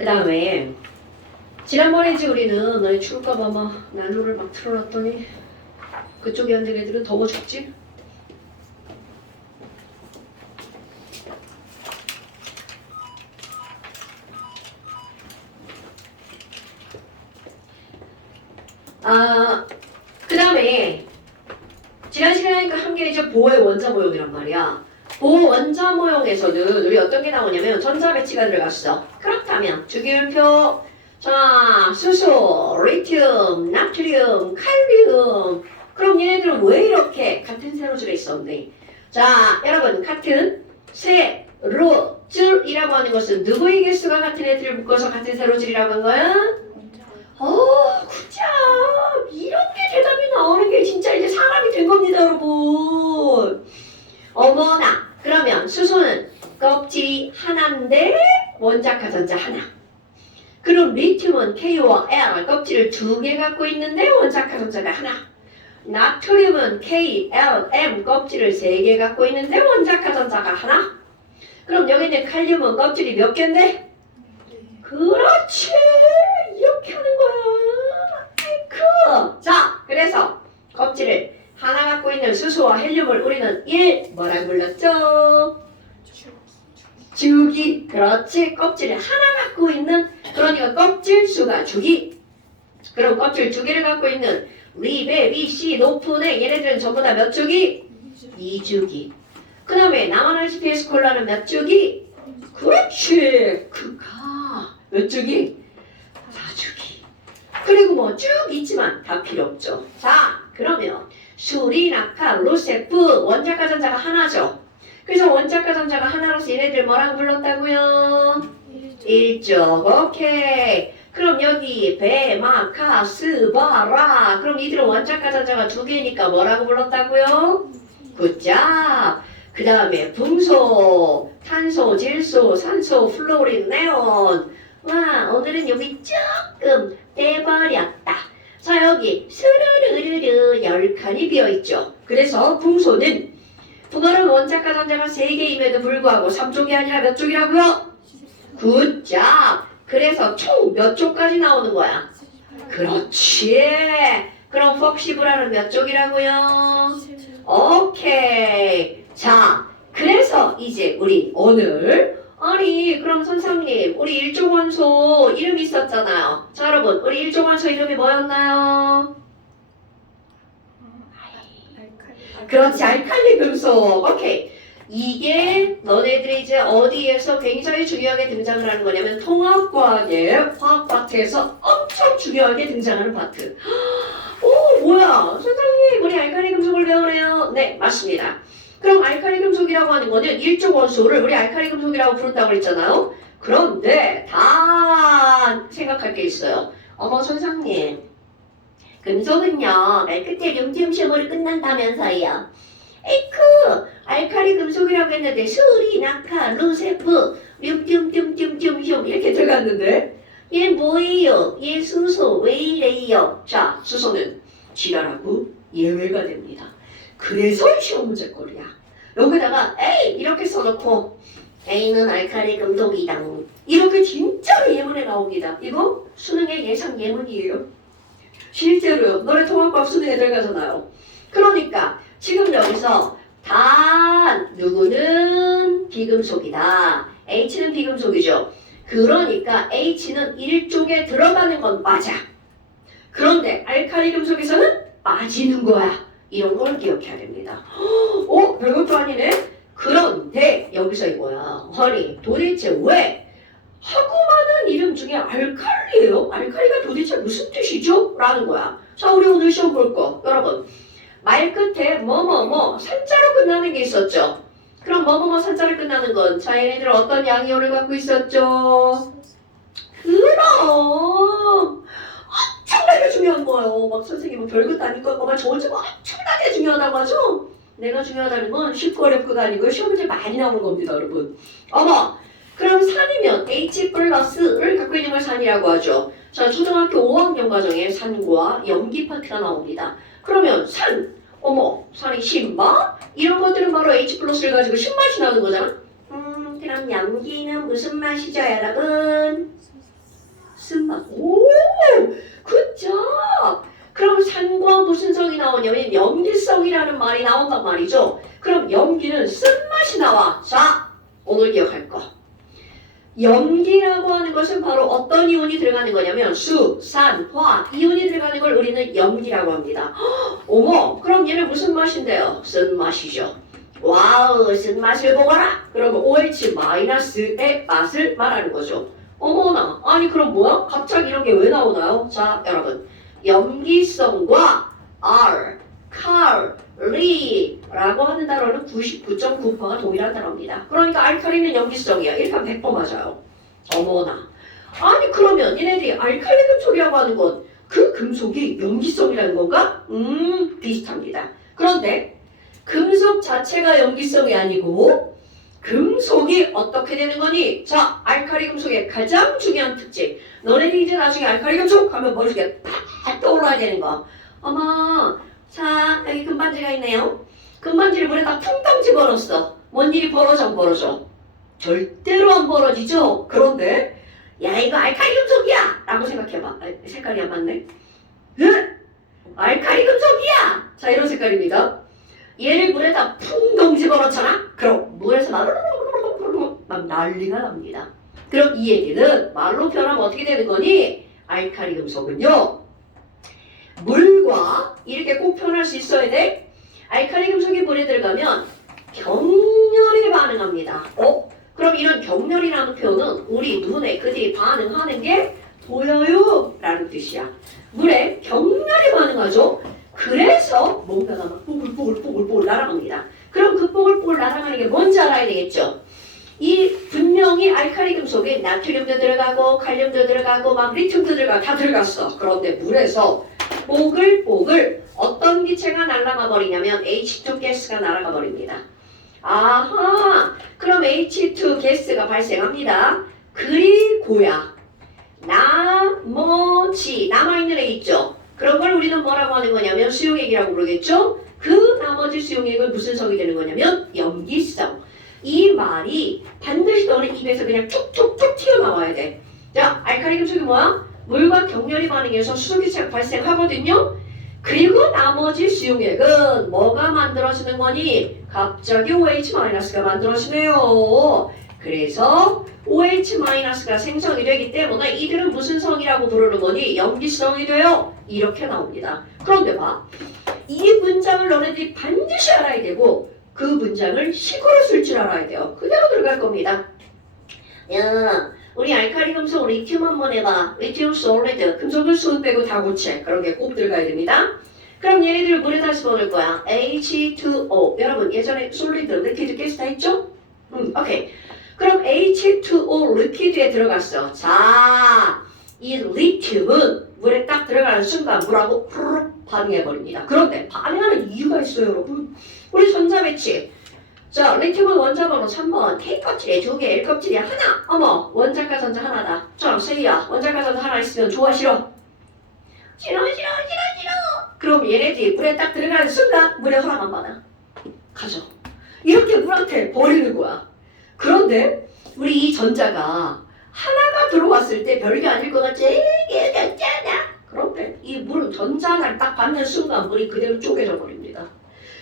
그 다음에 지난번에지 우리는 너희 추울까봐 막 난로를 막 틀어놨더니 그쪽에 앉은 애들은 더워 죽지? 그 다음에 지난 시간에 함께 이제 보호의 원자 모형이란 말이야. 보호 원자 모형에서는 우리 어떤 게 나오냐면 전자 배치가 들어갔어. 그렇다면 주기율표 자 수소, 리튬, 나트륨, 칼륨 그럼 얘네들은 왜 이렇게 같은 세로줄에 있었니? 자 여러분 같은 세로줄이라고 하는 것은 누구의 개수가 같은 애들을 묶어서 같은 세로줄이라고 한 거야? 굿잡! 이런 게 대답이 나오는 게 진짜 이제 사람이 된 겁니다, 여러분. 어머나, 그러면 수소는 껍질이 하나인데 원자카 전자 하나. 그럼 리튬은 K와 L 껍질을 2개 갖고 있는데 원자카 전자가 하나. 나트륨은 K, L, M 껍질을 3개 갖고 있는데 원자카 전자가 하나. 그럼 여기는 칼륨은 껍질이 몇 개인데? 그렇지! 이렇게 하는 거야. 아이쿠! 자, 그래서 껍질을 하나 갖고 있는 수소와 헬륨을 우리는 뭐라고 불렀죠? 주기. 그렇지. 껍질을 하나 갖고 있는 그러니까 껍질 수가 주기. 그럼 껍질 2개를 갖고 있는 리베, 비시, 노프네 얘네들은 전부 다 몇 주기? 2주기. 그 다음에 나만알지 피에스콜라는 몇 주기? 그렇지. 몇 주기? 4주기. 그리고 뭐 쭉 있지만 다 필요 없죠. 자, 그러면 수리나카, 루세프 원자과 전자가 하나죠. 그래서 원자과 전자가 하나로서 얘네들 뭐라고 불렀다고요? 일족. 오케이. 그럼 여기 베마카, 스바라 그럼 이들은 원자과 전자가 2개니까 뭐라고 불렀다고요? 굿잡. 그 다음에 분소, 탄소, 질소, 산소, 플로린, 네온. 와, 오늘은 여기 조금 떼버렸다. 자, 여기 스르르르르 10칸이 비어있죠. 그래서 풍소는 풍어는 원자과 전자가 3개임에도 불구하고 3쪽이 아니라 몇 쪽이라고요? 굿잡. 그래서 총 몇 쪽까지 나오는 거야? 그렇지. 그럼 폭시브라는 몇 쪽이라고요? 오케이. 자, 그래서 이제 우리 오늘 아니 그럼 선생님 우리 일종원소 이름이 있었잖아요. 자 여러분 우리 일종원소 이름이 뭐였나요? 그렇지 알칼리 금속. 오케이. 이게 너네들이 이제 어디에서 굉장히 중요하게 등장을 하는 거냐면 통합과학의 화학 파트에서 엄청 중요하게 등장하는 파트. 오 뭐야 선생님 우리 알칼리 금속을 배우네요. 네 맞습니다. 그럼 알칼리 금속이라고 하는 거는 일종 원소를 우리 알칼리 금속이라고 부른다고 그랬잖아요. 그런데 단 생각할 게 있어요. 어머 선생님 금속은요 맨 끝에 륨듐시험으로 끝난다면서요. 에이쿠 알칼리 금속이라고 했는데 수리, 낙하, 루세프, 륨듐듐듐듐듐 이렇게 들어갔는데 얘 뭐예요? 얘 수소 왜 이래요? 자 수소는 지랄하고 예외가 됩니다. 그래서 시험 문제거리야. 여기다가 A 이렇게 써놓고 A는 알칼리 금속이다. 이렇게 진짜로 예문에 나옵니다. 이거 수능의 예상 예문이에요. 실제로요. 너네 통합과학 수능에 들어가잖아요. 그러니까 지금 여기서 단 누구는 비금속이다. H는 비금속이죠. 그러니까 H는 일종에 들어가는 건 맞아. 그런데 알칼리 금속에서는 빠지는 거야. 이런 걸 기억해야 됩니다. 별것도 아니네? 그런데 여기서 이거야. 아니 도대체 왜 하고 많은 이름 중에 알칼리예요? 알칼리가 도대체 무슨 뜻이죠? 라는 거야. 자 우리 오늘 시험 볼 거. 여러분 말 끝에 뭐뭐뭐 산자로 끝나는 게 있었죠. 그럼 뭐뭐뭐 산자로 끝나는 건 자 얘네들 어떤 양이어를 갖고 있었죠? 그럼 엄청나게 중요한 거예요. 막 선생님은 별것도 아니고 막 저 혼자 엄청나게 중요하다고 하죠? 내가 중요하다는 건 쉽고 어렵고가 아니고 시험 문제 많이 나오는 겁니다 여러분. 어머 그럼 산이면 H 플러스를 갖고 있는 걸 산이라고 하죠. 자 초등학교 5학년 과정에 산과 염기 파트가 나옵니다. 그러면 산, 어머 산이 신맛? 이런 것들은 바로 H 플러스를 가지고 신맛이 나는 거잖아. 그럼 염기는 무슨 맛이죠 여러분? 쓴맛. 오, 굿잡. 그럼 산과 무슨 성이 나오냐면 염기성이라는 말이 나온단 말이죠. 그럼 염기는 쓴맛이 나와. 자, 오늘 기억할 거. 염기라고 하는 것은 바로 어떤 이온이 들어가는 거냐면 수, 산, 화 이온이 들어가는 걸 우리는 염기라고 합니다. 헉, 어머, 그럼 얘는 무슨 맛인데요? 쓴맛이죠. 와우, 쓴맛을 보거라. 그러면 OH-의 맛을 말하는 거죠. 어머나, 아니 그럼 뭐야? 갑자기 이런 게 왜 나오나요? 자, 여러분, 염기성과 R, 칼리라고 하는 단어는 99.9%가 동일한 단어입니다. 그러니까 알칼리는 염기성이야. 이렇게 하면 100% 맞아요. 어머나. 아니 그러면 얘네들이 알칼리 금속이라고 하는 건 그 금속이 염기성이라는 건가? 비슷합니다. 그런데 금속 자체가 염기성이 아니고 금속이 어떻게 되는 거니? 자, 알칼리 금속의 가장 중요한 특징. 너네들이 이제 나중에 알칼리 금속 하면 머릿속에 팍 떠올라야 되는 거. 어머, 자, 여기 금반지가 있네요. 금반지를 물에다 퉁퉁 집어넣었어. 뭔 일이 벌어져 안 벌어져? 절대로 안 벌어지죠? 그런데 야, 이거 알칼리 금속이야! 라고 생각해봐. 아, 색깔이 안 맞네. 응? 알칼리 금속이야! 자, 이런 색깔입니다. 얘를 물에다 풍덩 집어넣잖아? 그럼 물에서 막 난리가 납니다. 그럼 이 얘기는 말로 표현하면 어떻게 되는 거니? 알칼리 금속은요, 물과 이렇게 꼭 표현할 수 있어야 돼. 알칼리 금속이 물에 들어가면 격렬히 반응합니다. 그럼 이런 격렬이라는 표현은 우리 눈에 그들이 반응하는 게 보여요 라는 뜻이야. 물에 격렬히 반응하죠. 그래서 뭔가가 막 뽀글뽀글 날아갑니다. 그럼 그 뽀글뽀글 날아가는 게 뭔지 알아야 되겠죠. 이 분명히 알칼리 금속에 나트륨도 들어가고 칼륨도 들어가고 막 리튬도 들어가고 다 들어갔어. 그런데 물에서 뽀글뽀글 어떤 기체가 날아가 버리냐면 H2 가스가 날아가 버립니다. 아하, 그럼 H2 가스가 발생합니다. 그리고야 나머지 남아있는 애 있죠. 그런 걸 우리는 뭐라고 하는 거냐면 수용액이라고 부르겠죠. 그 나머지 수용액은 무슨 성이 되는 거냐면 염기성. 이 말이 반드시 너는 입에서 그냥 툭툭툭 튀어나와야 돼. 자, 알칼리 금속이 뭐야? 물과 격렬히 반응해서 수소기체가 발생하거든요. 그리고 나머지 수용액은 뭐가 만들어지는 거니? 갑자기 OH-가 만들어지네요. 그래서 OH-가 생성이 되기 때문에 이들은 무슨 성이라고 부르는 거니? 염기성이 돼요. 이렇게 나옵니다. 그런데 봐. 이 문장을 너네들이 반드시 알아야 되고 그 문장을 식어로 쓸 줄 알아야 돼요. 그대로 들어갈 겁니다. 야, 우리 알칼리 금속 리튬 한번 해봐. 리튬 솔리드. 금속을 수은 빼고 다 고체. 그런 게 꼭 들어가야 됩니다. 그럼 얘네들을 물에다 집어넣을 거야. H2O. 여러분 예전에 솔리드, 리퀴드, 가스 다 했죠? 오케이. 그럼 H2O 리퀴드에 들어갔어. 자, 이 리튬은 물에 딱 들어가는 순간 물하고 후루룩 반응해버립니다. 그런데 반응하는 이유가 있어요, 여러분. 우리 전자배치. 자, 리튬은 원자번호 3번. K 껍질에 2개, L 껍질에 하나. 어머, 원자과 전자 하나다. 자, 세이야. 원자과 전자 하나 있으면 좋아, 싫어? 싫어. 그럼 얘네들이 물에 딱 들어가는 순간 물에 허락 안 받아. 가져. 이렇게 물한테 버리는 거야. 그런데 우리 이 전자가 하나가 들어왔을 때 별게 아닐 것 같지? 이게 같잖아. 그런데 이 물은 전자 하나를 딱 받는 순간 물이 그대로 쪼개져 버립니다.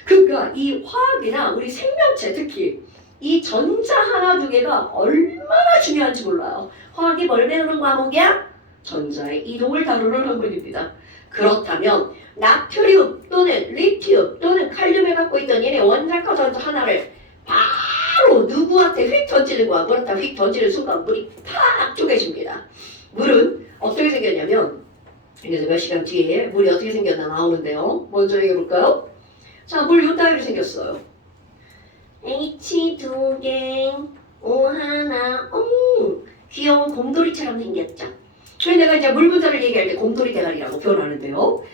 그러니까 이 화학이나 우리 생명체 특히 이 전자 하나 두 개가 얼마나 중요한지 몰라요. 화학이 뭘 배우는 과목이야? 전자의 이동을 다루는 학문입니다. 그렇다면 나트륨 또는 리튬 또는 칼륨에 갖고 있던 얘네 원자과 전자 하나를 바로 누구한테 휙 던지는 거야. 물에다 휙 던지는 순간 물이 팍 쪼개집니다. 물은 어떻게 생겼냐면 그래서 몇 시간 뒤에 물이 어떻게 생겼나 나오는데요. 먼저 얘기해볼까요? 자, 물 요 따위로 생겼어요. H2개, O 하나, 귀여운 곰돌이처럼 생겼죠. 그래서 내가 이제 물 분자를 얘기할 때 곰돌이 대가리라고 표현하는데요.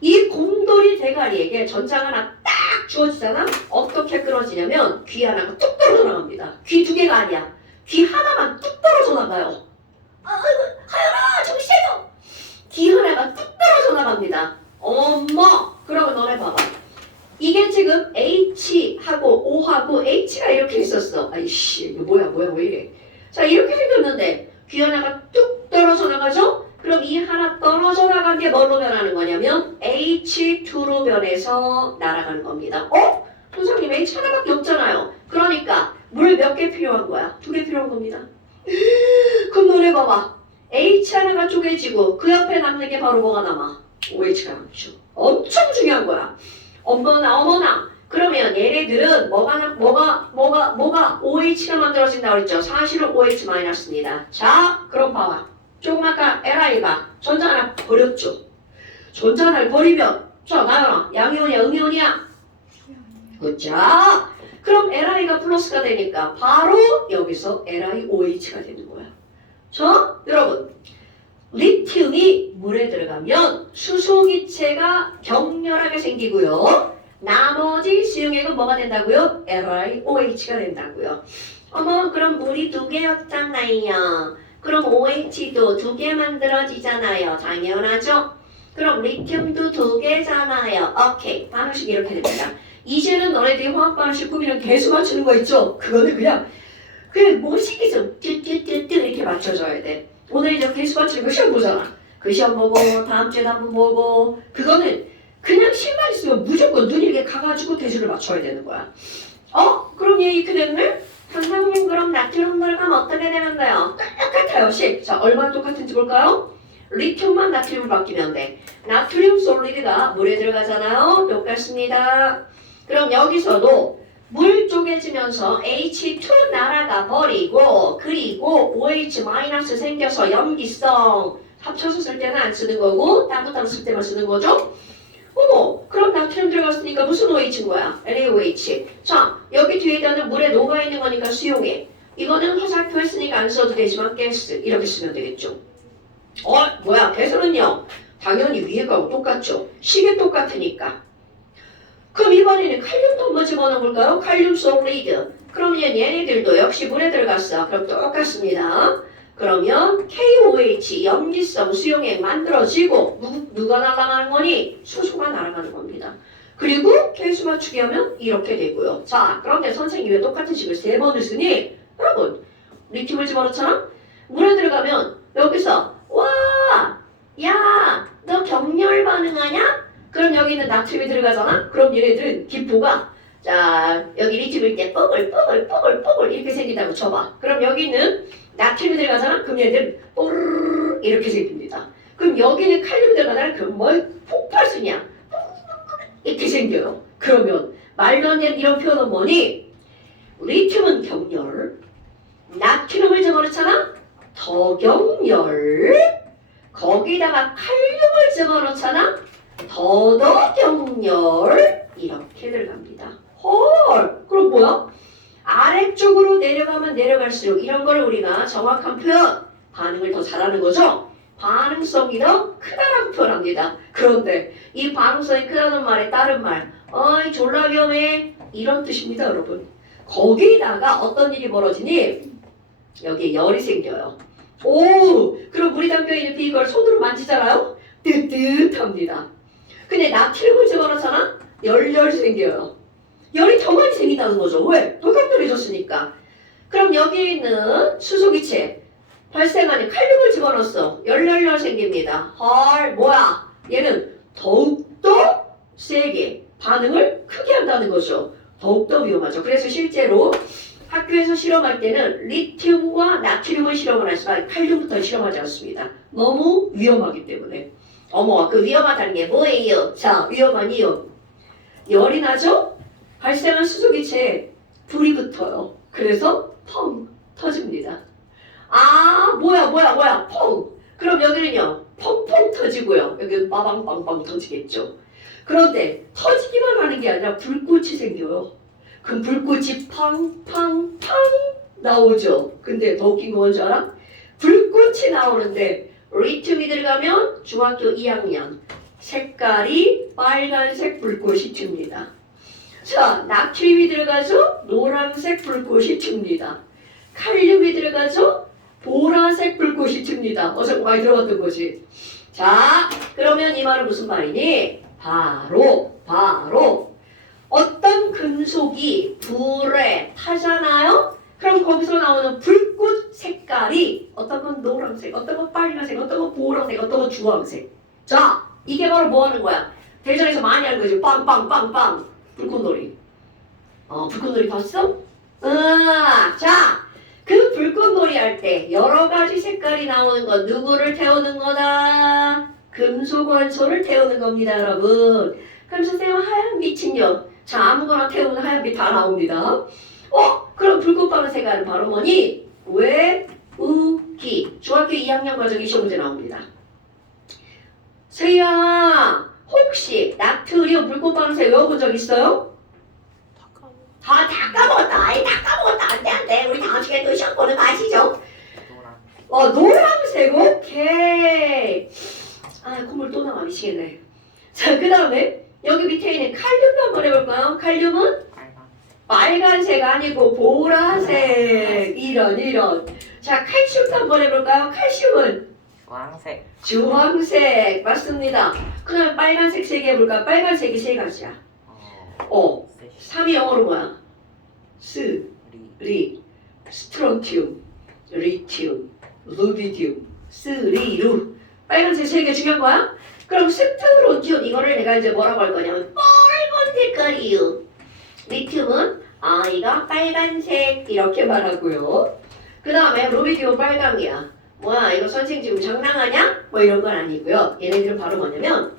이 곰돌이 대가리에게 전자가 하나 딱 주어지잖아? 어떻게 끊어지냐면 귀 하나가 뚝 떨어져 나갑니다. 귀 두 개가 아니야. 귀 하나만 뚝 떨어져 나가요. 하연아, 정신 차려! 귀 하나가 뚝 떨어져 나갑니다. 어머! 그러면 너네 봐봐. 이게 지금 H하고 O하고 H가 이렇게 있었어. 아이씨, 이거 뭐야, 왜 이래. 자, 이렇게 생겼는데 귀 하나가 뚝 떨어져 나가죠? 그럼 이 하나 떨어져 나간 게 뭘로 변하는 거냐면 H2로 변해서 날아가는 겁니다. 선생님 H 하나밖에 없잖아요. 그러니까 물 몇 개 필요한 거야? 2개 필요한 겁니다. 그럼 너네 봐봐. H 하나가 쪼개지고 그 옆에 남는 게 바로 뭐가 남아? OH가 남죠. 엄청 중요한 거야. 어머나. 그러면 얘네들은 뭐가 OH가 만들어진다고 그랬죠? 사실은 OH-입니다. 자, 그럼 봐봐. 조금 아까 LI가 전자 하나 버렸죠? 전자 하나를 버리면 자, 나연아, 양이온이야, 음이온이야? 자, 그럼 LI가 플러스가 되니까 바로 여기서 LiOH가 되는 거야. 자, 여러분. 리튬이 물에 들어가면 수소기체가 격렬하게 생기고요. 나머지 수용액은 뭐가 된다고요? LiOH가 된다고요. 어머, 그럼 물이 2개였잖아요. 그럼 OH도 2개 만들어지잖아요. 당연하죠? 그럼 리튬도 2개잖아요. 오케이. 반응식 이렇게 됩니다. 이제는 너네들이 화학 반응식 꾸미는 개수 맞추는 거 있죠? 그거는 그냥 멋있게 좀 뚜뚜뚜뚜 이렇게 맞춰줘야 돼. 오늘 이제 개수 맞추는 거 시험 보잖아. 그 시험 보고 다음 주에도 한번 보고 그거는 그냥 실만 있으면 무조건 눈이 이렇게 가가지고 개수를 맞춰야 되는 거야. 그럼 얘 이렇게 됐네? 선생님 그럼 나트륨 들어가면 어떻게 되는데요? 똑같아요. 자, 얼마나 똑같은지 볼까요? 리튬만 나트륨을 바뀌면 돼. 나트륨 솔리드가 물에 들어가잖아요. 똑같습니다. 그럼 여기서도 물 쪼개지면서 H2 날아가 버리고 그리고 OH- 생겨서 염기성 합쳐서 쓸 때는 안 쓰는 거고 따로따로 쓸 때만 쓰는 거죠. 그럼 나트륨 들어갔으니까 무슨 OH인 거야? LaOH. 자, 여기 뒤에다는 물에 녹아있는 거니까 수용해. 이거는 화살표 했으니까 안 써도 되지만 가스 이렇게 쓰면 되겠죠. 뭐야 개수는요? 당연히 위에 거하고 똑같죠. 식이 똑같으니까. 그럼 이번에는 칼륨도 한번 집어넣어 볼까요? 칼륨 솔리드. 그러면 얘네들도 역시 물에 들어갔어. 그럼 똑같습니다. 그러면 KOH 염기성 수용액 만들어지고 누가 날아가는 거니? 수소가 날아가는 겁니다. 그리고 개수 맞추기 하면 이렇게 되고요. 자, 그런데 선생님이 왜 똑같은 식을 3번을 쓰니? 여러분, 리튬을 집어넣잖아? 물에 들어가면 여기서 와! 야! 너 격렬 반응하냐? 그럼 여기는 나트륨이 들어가잖아? 그럼 얘네들은 기포가 자, 여기 리튬일 때 뽀글 이렇게 생긴다고 쳐봐. 그럼 여기는 나트륨이 들어가잖아? 그럼 얘들 뽀르르 이렇게 생깁니다. 그럼 여기는 칼륨 들어가잖아? 그럼 뭘 폭발수냐? 이렇게 생겨요. 그러면 말도 안 되는 이런 표현은 뭐니? 리튬은 격렬, 나트륨을 집어넣잖아? 더 격렬, 거기다가 칼륨을 집어넣잖아? 더더 격렬 이렇게 들어갑니다. 헐, 그럼 뭐야? 아래쪽으로 내려가면 내려갈수록 이런 거를 우리가 정확한 표현, 반응을 더 잘하는 거죠? 반응성이 더 크다라고 표현합니다. 그런데 이 반응성이 크다는 말에 다른 말, 어이 졸라 위험해 이런 뜻입니다, 여러분. 거기다가 어떤 일이 벌어지니 여기에 열이 생겨요. 그럼 물이 담겨있는 비걸 손으로 만지잖아요? 뜨뜻합니다. 근데 나트륨을 집어넣잖아? 열이 생겨요. 열이 더 많이 생긴다는 거죠. 왜? 더 격렬해졌으니까. 그럼 여기 있는 수소기체 발생하는 칼륨을 집어넣었어. 열렬 생깁니다. 헐, 뭐야? 얘는 더욱더 세게 반응을 크게 한다는 거죠. 더욱더 위험하죠. 그래서 실제로 학교에서 실험할 때는 리튬과 나트륨을 실험을 하지만 칼륨부터 실험하지 않습니다. 너무 위험하기 때문에. 어머, 그 위험하다는 게 뭐예요? 자, 위험한 이유. 열이 나죠? 발생한 수소기체에 불이 붙어요. 그래서 펑 터집니다. 뭐야, 펑. 그럼 여기는요, 펑펑 터지고요. 여기는 빠방빵빵 터지겠죠. 그런데 터지기만 하는 게 아니라 불꽃이 생겨요. 그럼 불꽃이 팡팡팡 나오죠. 근데 더 웃긴 건 뭔지 알아? 불꽃이 나오는데 리튬이 들어가면 중학교 2학년 색깔이 빨간색 불꽃이 튑니다. 자, 나트륨이 들어가죠? 노란색 불꽃이 튑니다. 칼륨이 들어가죠? 보라색 불꽃이 튑니다. 어서 많이 들어봤던 거지. 자, 그러면 이 말은 무슨 말이니? 바로 어떤 금속이 불에 타잖아요? 그럼 거기서 나오는 불꽃 색깔이 어떤 건 노란색, 어떤 건 빨간색, 어떤 건 보라색, 어떤 건 주황색. 자, 이게 바로 뭐 하는 거야? 대전에서 많이 하는 거지. 빵빵빵빵. 불꽃놀이. 불꽃놀이 봤어? 자, 그 불꽃놀이 할 때 여러 가지 색깔이 나오는 건 누구를 태우는 거다? 금속 원소를 태우는 겁니다, 여러분. 그럼 선생님 하얀 빛은요? 자, 아무거나 태우는 하얀 빛 다 나옵니다. 그럼 불꽃방울 색깔은 바로 뭐니? 왜? 우기. 중학교 2학년 과정이 시험 문제 나옵니다. 세희야, 혹시 나트륨 불꽃방울색 외워본 적 있어요? 다 까먹었다. 아이, 다 까먹었다. 안 돼. 우리 다음 시간에 또 시험 보는 거 아시죠? 노란색. 오케이. 콧물 또 나와. 미치겠네. 자, 그 다음에 여기 밑에 있는 칼륨도 한번 해볼까요? 칼륨은? 빨간색 아니고 보라색. 이런. 자, 칼슘도 한번 해볼까요? 칼슘은? 주황색. 맞습니다. 그 다음에 빨간색 세 개 해볼까요? 빨간색이 세 가지야. 3이 영어로 뭐야? 리, 스트론튬, 리튬, 루비디움, 스리루. 빨간색 세 개 중요한 거야? 그럼 스트론튬 이거를 내가 이제 뭐라고 할 거냐면 빨간 색깔이요. 리튬은 이가 빨간색 이렇게 말하고요. 그 다음에 루비디움 빨강이야. 뭐야 이거 선생 지금 장난하냐? 뭐 이런 건 아니고요. 얘네들은 바로 뭐냐면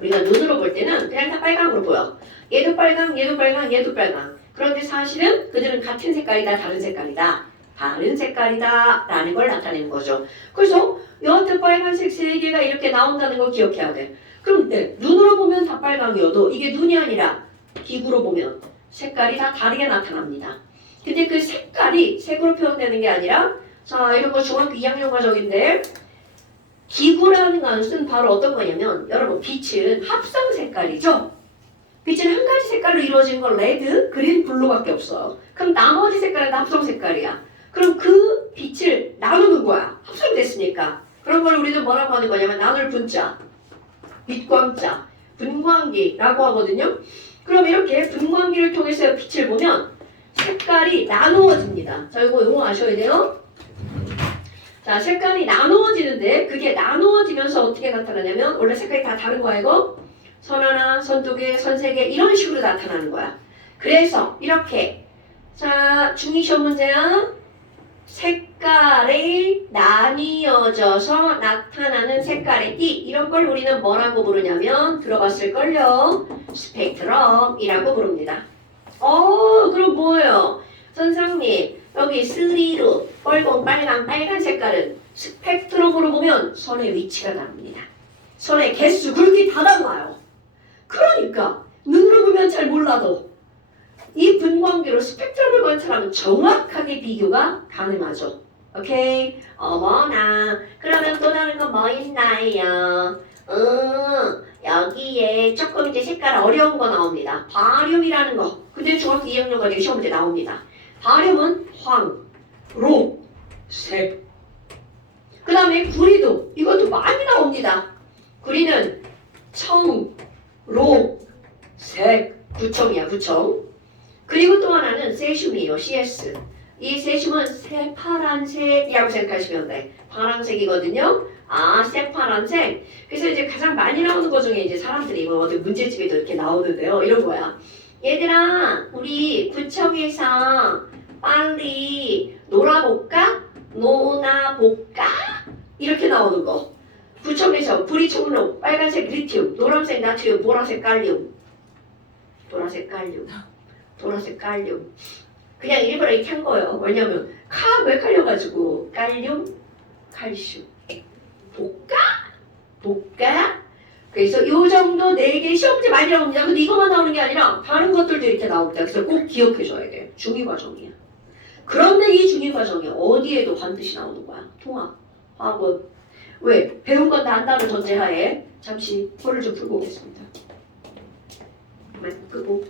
우리가 눈으로 볼 때는 그냥 다 빨강으로 보여. 얘도 빨강, 얘도 빨강, 얘도 빨강. 그런데 사실은 그들은 같은 색깔이다, 다른 색깔이다. 다른 색깔이다 라는 걸 나타내는 거죠. 그래서 여하튼 빨간색 세 개가 이렇게 나온다는 거 기억해야 돼. 그럼 눈으로 보면 다 빨강이어도 이게 눈이 아니라 기구로 보면 색깔이 다 다르게 나타납니다. 근데 그 색깔이 색으로 표현되는 게 아니라 자 이런 거 중학교 2학년 과정인데 기구라는 것은 바로 어떤 거냐면 여러분 빛은 합성 색깔이죠. 빛은 한 가지 색깔로 이루어진 건 레드, 그린, 블루밖에 없어요. 그럼 나머지 색깔은 다 합성 색깔이야. 그럼 그 빛을 나누는 거야. 합성됐으니까. 그런 걸 우리는 뭐라고 하는 거냐면 나눌 분자, 빛광자, 분광기라고 하거든요. 그럼 이렇게 분광기를 통해서 빛을 보면 색깔이 나누어집니다. 자, 이거 용어 아셔야 돼요. 자, 색깔이 나누어지는데 그게 나누어지면서 어떻게 나타나냐면 원래 색깔이 다 다른 거야 이거. 선 하나, 선 두 개, 선 세 개 이런 식으로 나타나는 거야. 그래서 이렇게 자 중2 시험 문제야. 색깔이 나뉘어져서 나타나는 색깔의 띠 이런 걸 우리는 뭐라고 부르냐면 들어봤을걸요. 스펙트럼이라고 부릅니다. 그럼 뭐예요? 선생님 여기 스리루, 빨강, 빨간 색깔은 스펙트럼으로 보면 선의 위치가 다릅니다. 선의 개수, 굵기 다 달라요. 그러니까 눈으로 보면 잘 몰라도 이 분광기로 스펙트럼을 관찰하면 정확하게 비교가 가능하죠. 오케이? 어머나 그러면 또 다른 건 뭐 있나요? 여기에 조금 이제 색깔 어려운 거 나옵니다. 바륨이라는 거. 근데 중학교 2학년 과정 시험 때 나옵니다. 바륨은 황, 록, 색. 그 다음에 구리도 이것도 많이 나옵니다. 구리는 청, 록, 색, 구청이야 구청. 그리고 또 하나는 세슘이에요. CS. 이 세슘은 새파란색이라고 생각하시면 돼. 파란색이거든요. 새파란색. 그래서 이제 가장 많이 나오는 것 중에 이제 사람들이 뭐 어디 문제집에도 이렇게 나오는데요. 이런 거야. 얘들아, 우리 구청에서 빨리 놀아볼까? 노나볼까? 이렇게 나오는 거. 구청에서 불이 청록, 빨간색 리튬, 노란색 나트륨, 보라색 칼륨. 보라색 칼륨. 그냥 일부러 이렇게 한 거예요. 왜냐면 왜 칼려가지고 칼륨, 칼슘. 복가. 그래서 요 정도 4개 시험 문제 많이 나옵니다. 근데 이것만 나오는 게 아니라 다른 것들도 이렇게 나옵니다. 그래서 꼭 기억해줘야 돼. 중위과정이야. 그런데 이 중위과정이 어디에도 반드시 나오는 거야. 통합, 화학원. 왜? 배운 건 다 안다는 전제하에 잠시 코를 좀 풀고 오겠습니다. 끄고.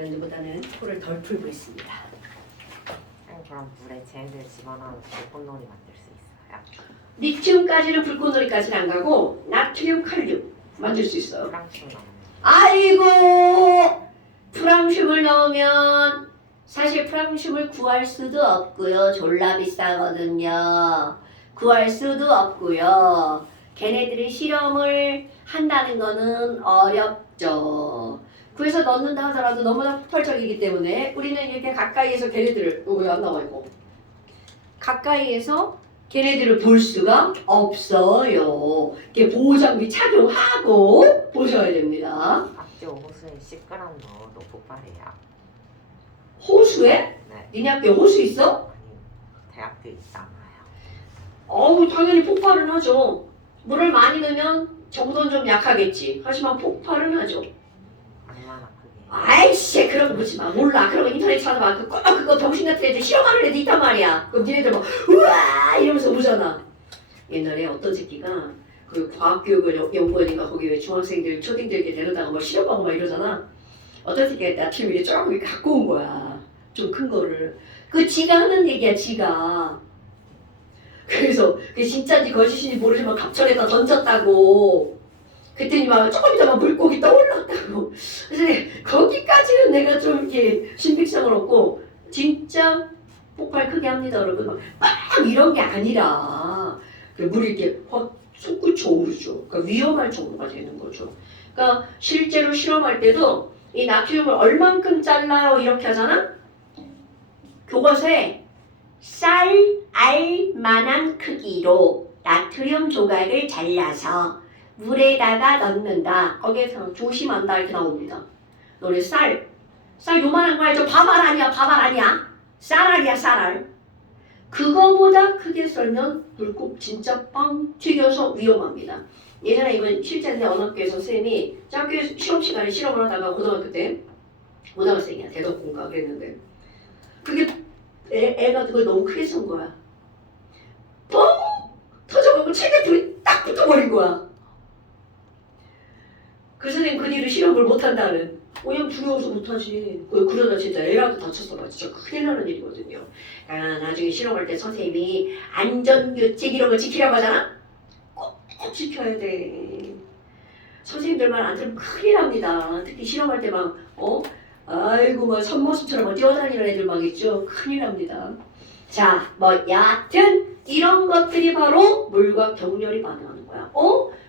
시간보다는 토를 덜 풀고 있습니다. 그럼 물에 쟤네들 집어넣어서 불꽃놀이 만들 수 있어요? 리튬까지는 불꽃놀이까지는 안 가고 나트륨, 칼륨 만들 수 있어요. 프랑스 넣으면 아이고! 프랑슘을 넣으면 사실 프랑슘을 구할 수도 없고요. 졸라 비싸거든요. 구할 수도 없고요. 걔네들이 실험을 한다는 거는 어렵죠. 그래서 넣는다 하더라도 너무나 폭발적이기 때문에 우리는 이렇게 가까이에서 걔네들을 왜 안 나와 있고 가까이에서 걔네들을 볼 수가 없어요. 이렇게 보호장비 착용하고 보셔야 됩니다. 학교 호수에 10g 넣어도 폭발해요. 호수에? 네. 니네 학교에 호수 있어? 아니 대학교 있잖아요. 어우 당연히 폭발은 하죠. 물을 많이 넣으면 정도는 좀 약하겠지. 하지만 폭발은 하죠. 얼마나 크게? 아이씨 그런 거 보지 마. 몰라. 그런 거 인터넷 찾아봐. 그거 병신 같은 애들 실험하는 애들 있단 말이야. 그럼 니네들 막 우와 이러면서 보잖아. 옛날에 어떤 새끼가 그 과학교육을 연구하니까 거기 왜 중학생들 초딩들 이렇게 데려다가 막 실험하고 막 이러잖아. 어떤 새끼가 나트륨 이렇게 조금 이렇게 갖고 온 거야. 좀 큰 거를. 그 지가 하는 얘기야 지가. 그래서 그게 진짜인지 거짓인지 모르지만 갑천에다 던졌다고. 그랬더니 막 조금 있다 막 물고기 떠올랐다고. 그래서 거기까지는 내가 좀 이렇게 신빙성을 얻고 진짜 폭발 크게 합니다 여러분. 막 이런 게 아니라 물이 이렇게 확 솟구쳐 오르죠. 그러니까 위험할 정도가 되는 거죠. 그러니까 실제로 실험할 때도 이 나트륨을 얼만큼 잘라요 이렇게 하잖아. 교과서에 쌀 알만한 크기로 나트륨 조각을 잘라서 물에다가 넣는다. 거기에서 조심한다 이렇게 나옵니다. 너네 쌀 요만한 거 알죠? 밥알 아니야 밥알 아니야. 쌀알이야 쌀알. 그거보다 크게 썰면 불꽃 진짜 빵 튀겨서 위험합니다. 예전에 이건 실제인데 어느 학교에서 선생님이 학교에서 시험 시간에 실험을 하다가 고등학교 때 고등학생이야 대덕군가 그랬는데 그게 애가 그걸 너무 크게 쏜 거야. 뻥 터져가고 책에 불이 딱 붙어버린 거야. 그 선생님 그 뒤로 실험을 못한다는. 그냥 두려워서 못하지. 그러다 진짜 애라도 다쳤어 봐. 진짜 큰일 나는 일이거든요. 나중에 실험할 때 선생님이 안전규칙 이런 거 지키라고 하잖아? 꼭 지켜야 돼. 선생님들 말 안 들으면 큰일 납니다. 특히 실험할 때 막 아이고 막 선모습처럼 막 뛰어다니는 애들 막 있죠. 큰일 납니다. 자, 여하튼 이런 것들이 바로 물과 격렬히 반응하는 거야.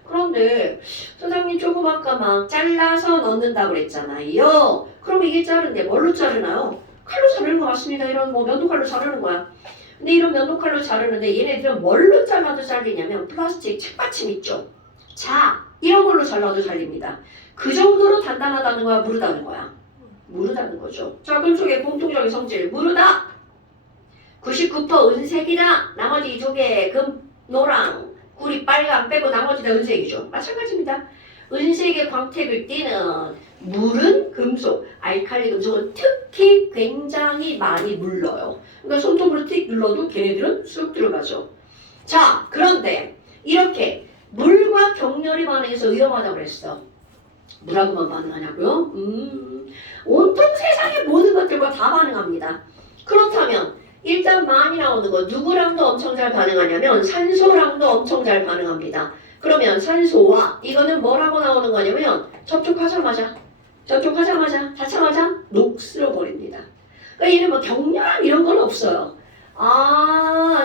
그런데 소장님 조금 아까 막 잘라서 넣는다고 그랬잖아요. 그럼 이게 자른데 뭘로 자르나요? 칼로 자르는 거 맞습니다. 이런 면도칼로 자르는 거야. 근데 이런 면도칼로 자르는데 얘네들은 뭘로 잘라도 잘리냐면 플라스틱 책받침 있죠. 자, 이런 걸로 잘라도 잘립니다. 그 정도로 단단하다는 거야, 무르다는 거야? 무르다는 거죠. 자, 금 속의 공통적인 성질 무르다. 99% 은색이다. 나머지 두 개 금, 노랑, 구리, 빨강 빼고 나머지 다 은색이죠. 마찬가지입니다. 은색의 광택을 띠는 물은 금속, 알칼리 금속은 특히 굉장히 많이 물러요. 그러니까 손톱으로 틱 눌러도 걔네들은 쑥 들어가죠. 자, 그런데 이렇게 물과 격렬히 반응해서 위험하다고 그랬어. 물하고만 반응하냐고요? 온통 세상의 모든 것들과 다 반응합니다. 그렇다면 일단 많이 나오는 거 누구랑도 엄청 잘 반응하냐면 산소랑도 엄청 잘 반응합니다. 그러면 산소와 이거는 뭐라고 나오는 거냐면 접촉하자마자 닿자마자 녹슬어 버립니다. 그러니까 얘는 뭐 격렬한 이런 건 없어요.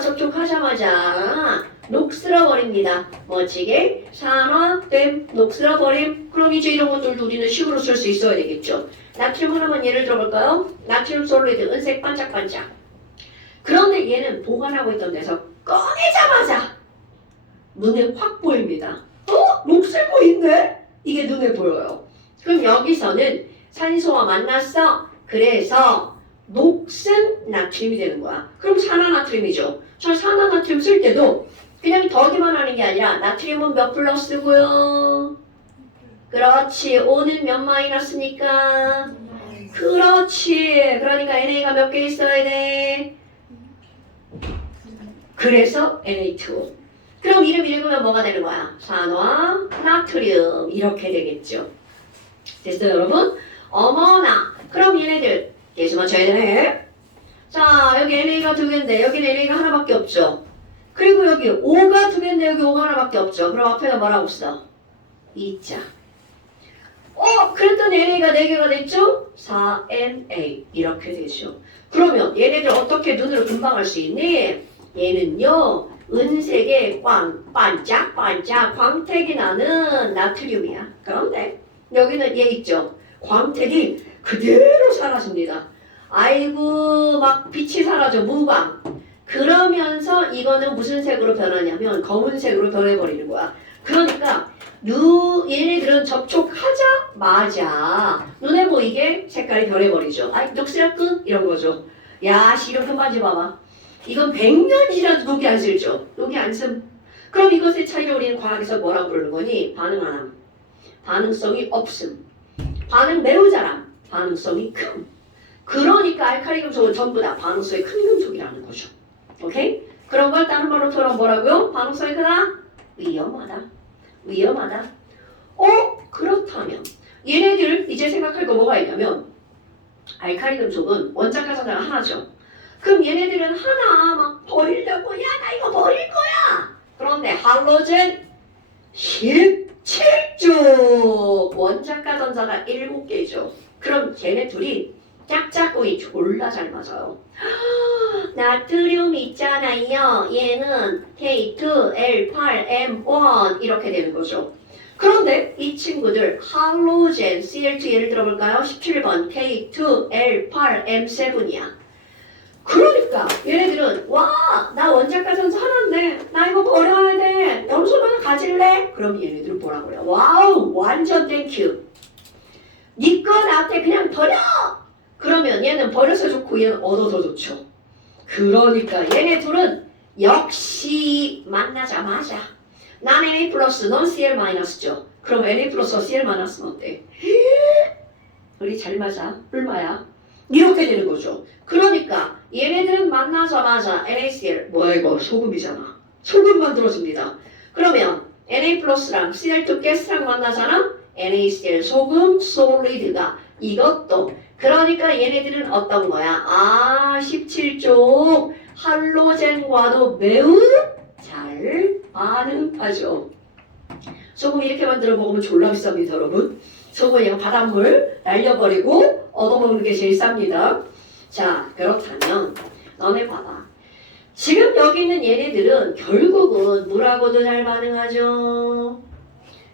접촉하자마자 녹슬어 버립니다. 멋지게 산화됨, 녹슬어 버림. 그럼 이제 이런 것들도 우리는 식으로 쓸 수 있어야 되겠죠. 나트륨 하나만 예를 들어볼까요? 나트륨 솔리드 은색 반짝반짝. 그런데 얘는 보관하고 있던 데서 꺼내자마자 눈에 확 보입니다. 녹슬고 있네? 이게 눈에 보여요. 그럼 여기서는 산소와 만났어. 그래서 녹슨 나트륨이 되는 거야. 그럼 산화나트륨이죠. 저 산화나트륨 쓸 때도 그냥 더기만 하는 게 아니라 나트륨은 몇 플러스고요? 그렇지. O는 몇 마이너스니까? 그렇지. 그러니까 NA가 몇 개 있어야 돼? 그래서 Na2O. 그럼 이름 읽으면 뭐가 되는 거야? 산화 나트륨 이렇게 되겠죠. 됐어요 여러분? 어머나 그럼 얘네들 계속 맞춰야 되네. 자, 여기 NA가 두 개인데 여기는 NA가 하나밖에 없죠. 그리고 여기 O가 두 개인데 여기 O가 하나밖에 없죠. 그럼 앞에가 뭐라고 써? 2자. 그랬더니 NA가 4개가 됐죠? 4NA 이렇게 되죠. 그러면 얘네들 어떻게 눈으로 금방 알 수 있니? 얘는요 은색의 반짝반짝 광택이 나는 나트륨이야. 그런데 여기는 얘 있죠? 광택이 그대로 사라집니다. 아이고 막 빛이 사라져 무광. 그러면서 이거는 무슨 색으로 변하냐면 검은색으로 변해버리는 거야. 그러니까 얘네들은 접촉하자마자 눈에 보이게 색깔이 변해버리죠. 아이 녹색끝 이런 거죠. 야 시력금 반지 봐봐. 이건 100년 지나도 녹이 안 슬죠. 녹이 안 슬. 그럼 이것의 차이를 우리는 과학에서 뭐라고 부르는 거니? 반응 안 함. 반응성이 없음. 반응 매우 잘함. 반응성이 큼. 그러니까 알칼리 금속은 전부 다 반응성이 큰 금속이라는 거죠. 오케이? 그런 걸 다른 말로 표현하면 뭐라고요? 반응성이 크다? 위험하다. 위험하다. 그렇다면 얘네들 이제 생각할 거 뭐가 있냐면 알칼리 금속은 원자 가산자가 하나죠. 그럼 얘네들은 하나 막 버리려고 야 나 이거 버릴 거야. 그런데 할로젠 17쪽 원자가 전자가 7개죠. 그럼 걔네 둘이 짝짝꿍이 졸라 잘 맞아요. 나트륨 있잖아요. 얘는 K2, L8, M1 이렇게 되는 거죠. 그런데 이 친구들 할로젠 Cl2 예를 들어볼까요? 17번 K2, L8, M7이야. 그러니까 얘네들은 와 나 원자가 전자 하나인데 나 이거 버려야 돼. 염소는 하나 가질래? 그럼 얘네들은 뭐라 그래요? 와우 완전 땡큐. 니 거 나한테 그냥 버려. 그러면 얘는 버려서 좋고 얘는 얻어서 좋죠. 그러니까 얘네 둘은 역시 만나자마자 난 Na 플러스 넌 Cl 마이너스죠. 그럼 Na 플러스와 Cl 마이너스는 어때? 우리 잘 맞아. 얼마야? 이렇게 되는 거죠. 그러니까 얘네들은 만나자마자 NaCl 뭐야 이거 소금이잖아. 소금 만들어집니다. 그러면 Na 플러스랑 Cl2 가스랑 만나잖아. NaCl 소금 솔리드가 이것도 그러니까 얘네들은 어떤 거야? 17쪽 할로젠과도 매우 잘 반응하죠. 소금 이렇게 만들어 먹으면 졸라 비쌉니다, 여러분. 소금 그냥 바닷물 날려버리고 얻어먹는 게 제일 쌉니다. 자, 그렇다면 너네 봐봐. 지금 여기 있는 얘네들은 결국은 물하고도 잘 반응하죠.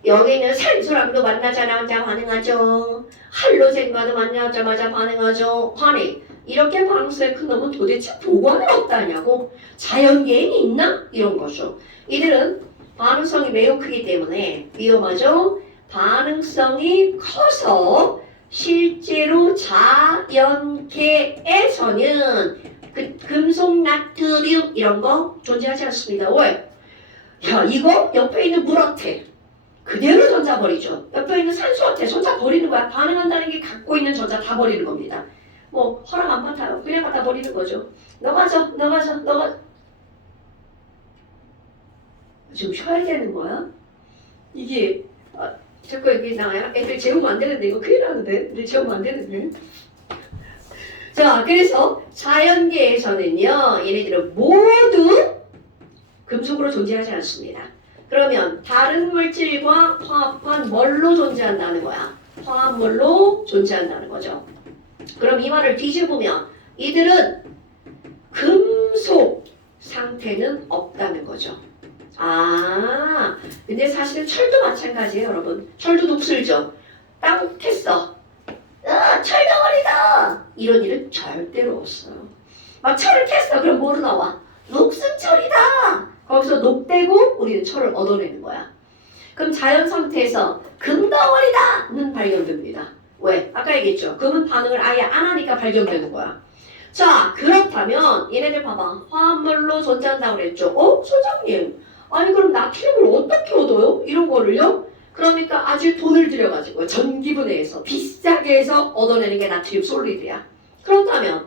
여기 있는 산소랑도 만나자마자 반응하죠. 할로젠과도 만나자마자 반응하죠. 환희 이렇게 반응성이 큰 놈은 도대체 보관을 없다냐고. 자연계인이 있나? 이런 거죠. 이들은 반응성이 매우 크기 때문에 위험하죠. 반응성이 커서 실제로 자연계에서는 금속 나트륨 이런 거 존재하지 않습니다. 왜? 야 이거 옆에 있는 물한테 그대로 전자 버리죠. 옆에 있는 산소한테 전자 버리는 거야. 반응한다는 게 갖고 있는 전자 다 버리는 겁니다. 뭐 허락 안 받아요. 그냥 갖다 버리는 거죠. 너가 지금 쉬어야 되는 거야? 이게 자꾸 여기 나와요. 애들 재우면 안 되는데 이거 큰일 나는데. 애들 재우면 안 되는데. 자, 그래서 자연계에서는요. 얘네들은 모두 금속으로 존재하지 않습니다. 그러면 다른 물질과 화합한 뭘로 존재한다는 거야? 화합물로 존재한다는 거죠. 그럼 이 말을 뒤집으면 이들은 금속 상태는 없다는 거죠. 근데 사실은 철도 마찬가지예요, 여러분. 철도 녹슬죠. 땅 캤어. 철덩어리다! 이런 일은 절대로 없어요. 막 철을 캤어. 그럼 뭐로 나와? 녹슨철이다! 거기서 녹대고 우리는 철을 얻어내는 거야. 그럼 자연 상태에서 금덩어리다는 발견됩니다. 왜? 아까 얘기했죠. 금은 반응을 아예 안 하니까 발견되는 거야. 자, 그렇다면 얘네들 봐봐. 화합물로 존재한다고 그랬죠. 소장님. 아니 그럼 나트륨을 어떻게 얻어요? 이런 거를요? 그러니까 아주 돈을 들여가지고 전기분해해서 비싸게 해서 얻어내는 게 나트륨 솔리드야. 그렇다면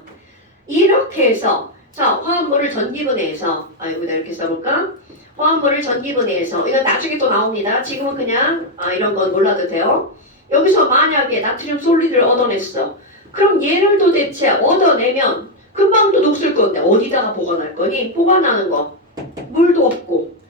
이렇게 해서 자 화합물을 전기분해해서 여기다 이렇게 써볼까? 화합물을 전기분해해서 이거 나중에 또 나옵니다. 지금은 그냥 이런 건 몰라도 돼요. 여기서 만약에 나트륨 솔리드를 얻어냈어. 그럼 얘를 도대체 얻어내면 금방 또 녹슬 건데 어디다가 보관할 거니? 보관하는 거. 물도 없고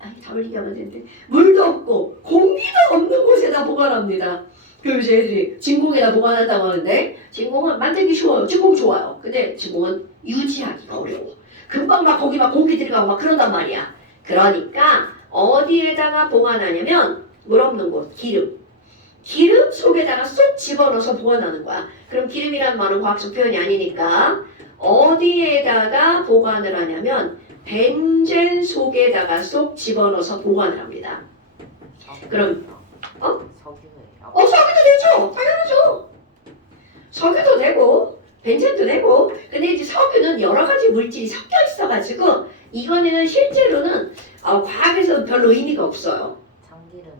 아니 다 올리게 하면 되는데 물도 없고 공기도 없는 곳에다 보관합니다. 그럼 이제 애들이 진공에다 보관한다고 하는데 진공은 만들기 쉬워요. 진공 좋아요. 근데 진공은 유지하기가 어려워. 금방 막 거기 막 공기 들어가고 막 그런단 말이야. 그러니까 어디에다가 보관하냐면 물 없는 곳, 기름 속에다가 쏙 집어넣어서 보관하는 거야. 그럼 기름이란 말은 과학적 표현이 아니니까 어디에다가 보관을 하냐면 벤젠 속에다가 쏙 집어넣어서 보관을 합니다. 그럼 석유예요. 석유도 되죠. 당연하죠. 석유도 되고 벤젠도 되고 근데 이제 석유는 여러 가지 물질이 섞여 있어가지고 이거는 실제로는 과학에서 별로 의미가 없어요. 참기름은요?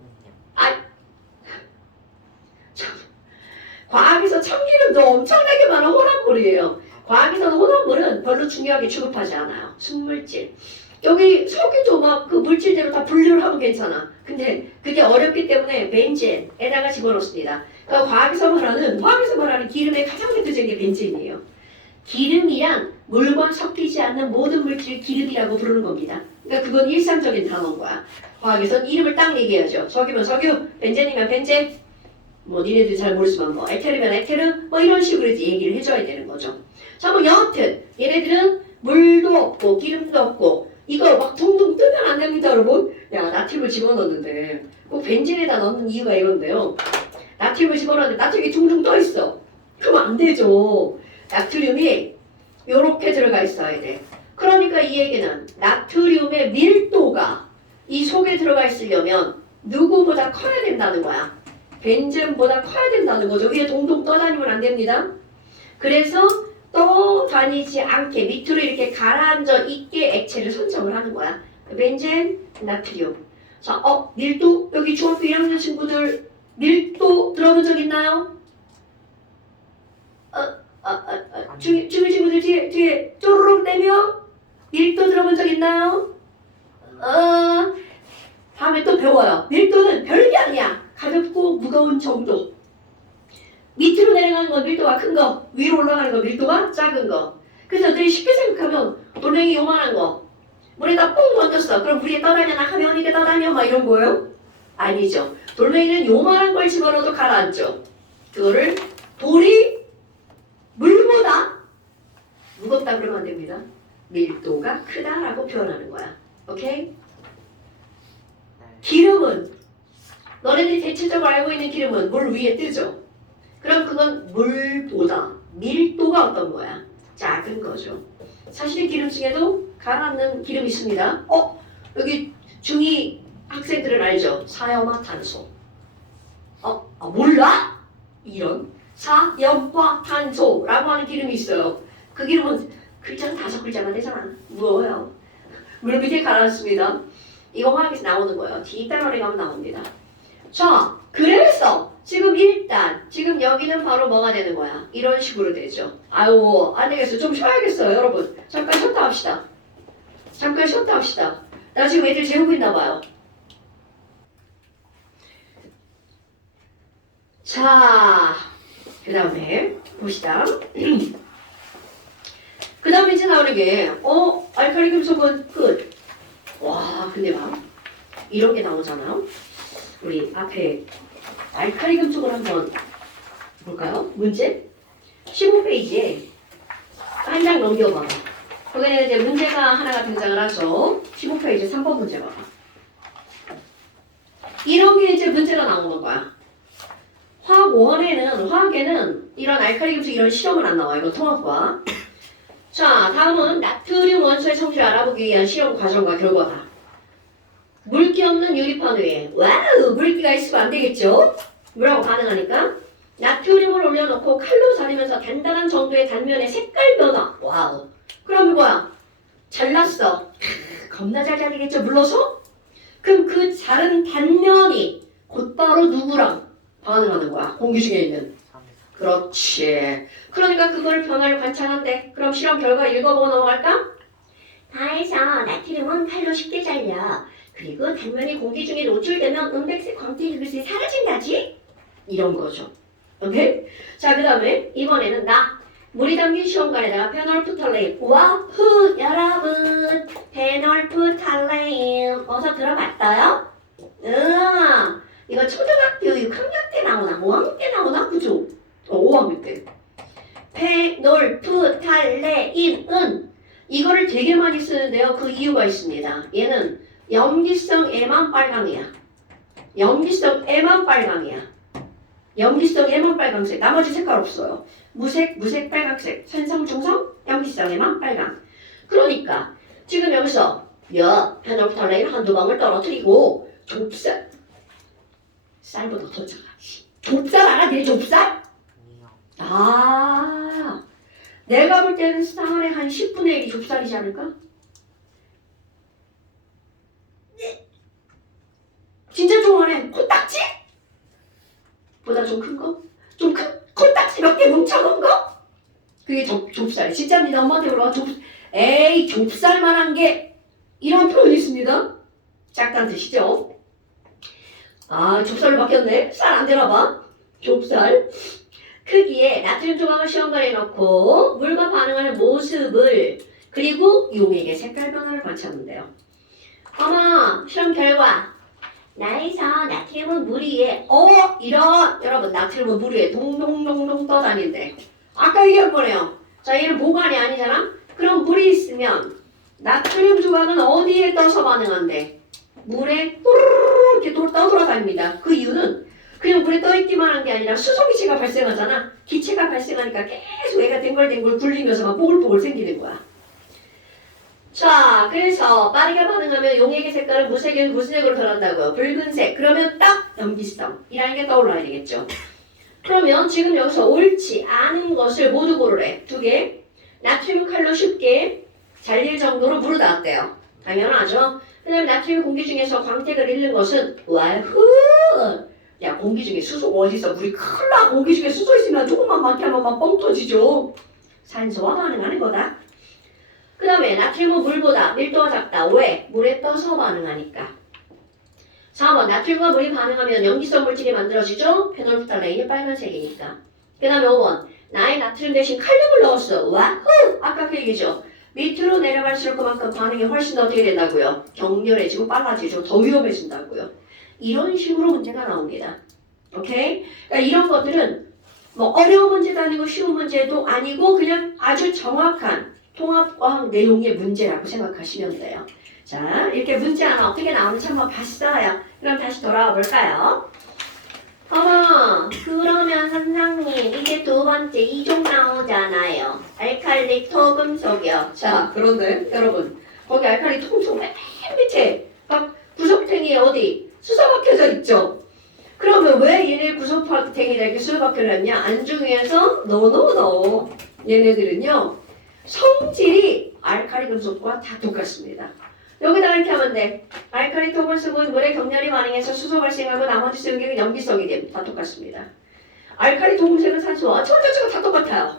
과학에서 참기름도 엄청나게 많은 혼합물이에요. 과학에서는 혼합물은 별로 중요하게 취급하지 않아요. 순물질. 여기 석유도 막 그 물질대로 다 분류를 하면 괜찮아. 근데 그게 어렵기 때문에 벤젠에다가 집어넣습니다. 그러니까 화학에서 말하는 기름의 가장 대표적인 게 벤젠이에요. 기름이란 물과 섞이지 않는 모든 물질을 기름이라고 부르는 겁니다. 그러니까 그건 일상적인 단어인 거야. 과학에서는 이름을 딱 얘기해야죠. 석유면 석유, 벤젠이면 벤젠, 뭐 니네들이 잘 모르지만 뭐 에테르면 에테르, 뭐 이런 식으로 이제 얘기를 해줘야 되는 거죠. 자, 뭐 여하튼 얘네들은 물도 없고 기름도 없고 이거 막 둥둥 뜨면 안 됩니다, 여러분. 야, 나트륨을 집어넣었는데 꼭 벤젠에다 넣는 이유가 이건데요. 나트륨을 집어넣었는데 나트륨이 둥둥 떠 있어. 그러면 안 되죠. 나트륨이 요렇게 들어가 있어야 돼. 그러니까 이 얘기는 나트륨의 밀도가 이 속에 들어가 있으려면 누구보다 커야 된다는 거야. 벤젠보다 커야 된다는 거죠. 위에 동동 떠다니면 안 됩니다. 그래서 떠다니지 않게 밑으로 이렇게 가라앉아 있게 액체를 선정을 하는 거야. 벤젠, 나트륨. 자, 밀도? 여기 중학교 1학년 친구들 밀도 들어본 적 있나요? 중일 친구들 뒤에 쪼르륵 내며 밀도 들어본 적 있나요? 다음에 또 배워요. 밀도는 별게 아니야. 가볍고 무거운 정도. 밑으로 내려가는 건 밀도가 큰 거, 위로 올라가는 건 밀도가 작은 거. 그래서 너희 쉽게 생각하면 돌멩이 요만한 거 물에다 뽕 던졌어. 그럼 물에 떠다녀나 하면 이게 떠다녀 막 이런 거예요? 아니죠. 돌멩이는 요만한 걸 집어넣어도 가라앉죠. 그거를 돌이 물보다 무겁다 그러면 안 됩니다. 밀도가 크다라고 표현하는 거야. 오케이? 기름은 너네들이 대체적으로 알고 있는 기름은 물 위에 뜨죠. 그럼 그건 물보다 밀도가 어떤 거야? 작은 거죠. 사실 기름 중에도 가라앉는 기름이 있습니다. 여기 중2 학생들은 알죠? 사염화탄소. 몰라? 이런 사염화탄소라고 하는 기름이 있어요. 그 기름은 글자는 5글자만 되잖아. 무거워요. 물 밑에 가라앉습니다. 이거 화학에서 나오는 거예요. 뒷단원에 가면 나옵니다. 자, 그래서 지금 여기는 바로 뭐가 되는 거야? 이런 식으로 되죠. 아유, 안 되겠어. 좀 쉬어야겠어요, 여러분. 잠깐 쉬었다 합시다. 나 지금 애들 재우고 있나 봐요. 자, 그 다음에 봅시다. 그 다음에 이제 나오는 게 알칼리 금속은 끝. 와, 근데 막 이런 게 나오잖아요. 우리 앞에 알칼리 금속을 한번 볼까요? 문제 15페이지에 한 장 넘겨봐봐. 거기에 이제 문제가 하나가 등장을 하죠. 15페이지 3번 문제 봐봐. 이런 게 이제 문제가 나오는 거야. 화학에는 이런 알칼리 금속 이런 실험은 안 나와요. 이거 통합과. 자, 다음은 나트륨 원소의 성질을 알아보기 위한 실험 과정과 결과다. 물기 없는 유리판 위에 와우! 물기가 있으면 안 되겠죠? 물하고 반응하니까 나트륨을 올려놓고 칼로 자르면서 단단한 정도의 단면의 색깔 변화. 와우! 그럼 뭐야? 잘랐어. 겁나 잘 잘리겠죠? 물러서? 그럼 그 자른 단면이 곧바로 누구랑 반응하는 거야? 공기 중에 있는. 그렇지. 그러니까 그거를 변화를 관찰한대. 그럼 실험 결과 읽어보고 넘어갈까? 다해서 나트륨은 칼로 쉽게 잘려. 그리고 단면이 공기 중에 노출되면 은백색 광택이 그릇이 사라진다지? 이런 거죠. 오케이? 자, 그 다음에 이번에는 나. 물이 담긴 시험관에다가 페놀프탈레인과 후 여러분 페놀프탈레인 어서 들어봤어요? 이거 초등학교 6학년 때 나오나 5학년 때 나오나 그죠? 5학년 때 페놀프탈레인은 이거를 되게 많이 쓰는데요. 그 이유가 있습니다. 얘는 염기성에만 빨강이야. 염기성에만 빨강이야. 염기성에만 빨강색. 나머지 색깔 없어요. 무색, 빨강색, 산성, 중성, 염기성에만 빨강. 그러니까 지금 여기서 페놀프탈레인 한두 방울 떨어뜨리고 좁쌀 쌀보다 더 작아. 좁쌀 알아? 내 좁쌀? 아니요. 아, 내가 볼 때는 쌀의 한 10분의 1이 좁쌀이지 않을까? 진짜 조그만해. 코딱지? 보다 좀 큰 거? 좀 큰 코딱지 몇 개 뭉쳐놓은 거? 그게 좁쌀. 진짜 네 엄마한테 물어봐. 에이 좁쌀만한 게 이런 표현이 있습니다. 작다는 뜻이죠. 아 좁쌀로 바뀌었네. 쌀 안 되나 봐. 좁쌀. 크기에 나트륨 조각을 시험관에 넣고 물과 반응하는 모습을 그리고 용액의 색깔 변화를 관찰하는데요. 어머 실험 결과 나에서 나트륨은 물 위에 이런 여러분 나트륨은 물 위에 동동동동 떠다니는데 아까 얘기한 거네요. 자 얘는 보관이 아니잖아. 그럼 물이 있으면 나트륨 조각은 어디에 떠서 반응한대? 물에 또르르 이렇게 떠돌아다닙니다. 그 이유는 그냥 물에 떠있기만 한 게 아니라 수소기체가 발생하잖아. 기체가 발생하니까 계속 얘가 댕글댕글 굴리면서 막 뽀글뽀글 생기는 거야. 자, 그래서 빠르게 반응하면 용액의 색깔은 무색에서 무슨 색으로 변한다고요? 붉은색. 그러면 딱 염기성이라는 게 떠올라야 되겠죠. 그러면 지금 여기서 옳지 않은 것을 모두 고르래. 2개. 나트륨 칼로 쉽게 잘릴 정도로 물을 닿았대요. 당연하죠. 그 다음에 나트륨 공기 중에서 광택을 잃는 것은 와후. 야 공기 중에 수소 어디서 물이 큰일 나. 공기 중에 수소 있으면 조금만 많게 하면 막 뻥 터지죠. 산소와 반응하는 거다. 그 다음에 나트륨은 물보다 밀도가 작다. 왜? 물에 떠서 반응하니까. 4번 나트륨과 물이 반응하면 염기성 물질이 만들어지죠. 페놀프탈레인이 빨간색이니까. 그 다음에 5번 나의 나트륨 대신 칼륨을 넣었어. 와후! 아까 그 얘기죠. 밑으로 내려갈수록 그만큼 반응이 훨씬 더 어떻게 된다고요? 격렬해지고 빨라지죠. 더 위험해진다고요. 이런 식으로 문제가 나옵니다. 오케이? 그러니까 이런 것들은 뭐 어려운 문제도 아니고 쉬운 문제도 아니고 그냥 아주 정확한 통합과학 내용의 문제라고 생각하시면 돼요. 자, 이렇게 문제 하나 어떻게 나오는지 한번 봤어요. 그럼 다시 돌아와 볼까요? 어머, 그러면 선생님 이게 두 번째 이종 나오잖아요. 알칼리 토금속이요. 자, 그런데 여러분 거기 알칼리 토금속 맨 밑에 막 구석탱이에 어디 수소 박혀져 있죠? 그러면 왜 얘네 구석탱이에 이렇게 수소 박혀졌냐? 안중에서 노노노 얘네들은요 성질이 알칼리 금속과 다 똑같습니다. 여기다가 이렇게 하면 돼. 알칼리 토금속은 물에 격렬히 반응해서 수소 발생하고 나머지 수용액은 염기성이 됩니다. 다 똑같습니다. 알칼리 토금색은 산소와 저저저가 다 똑같아요.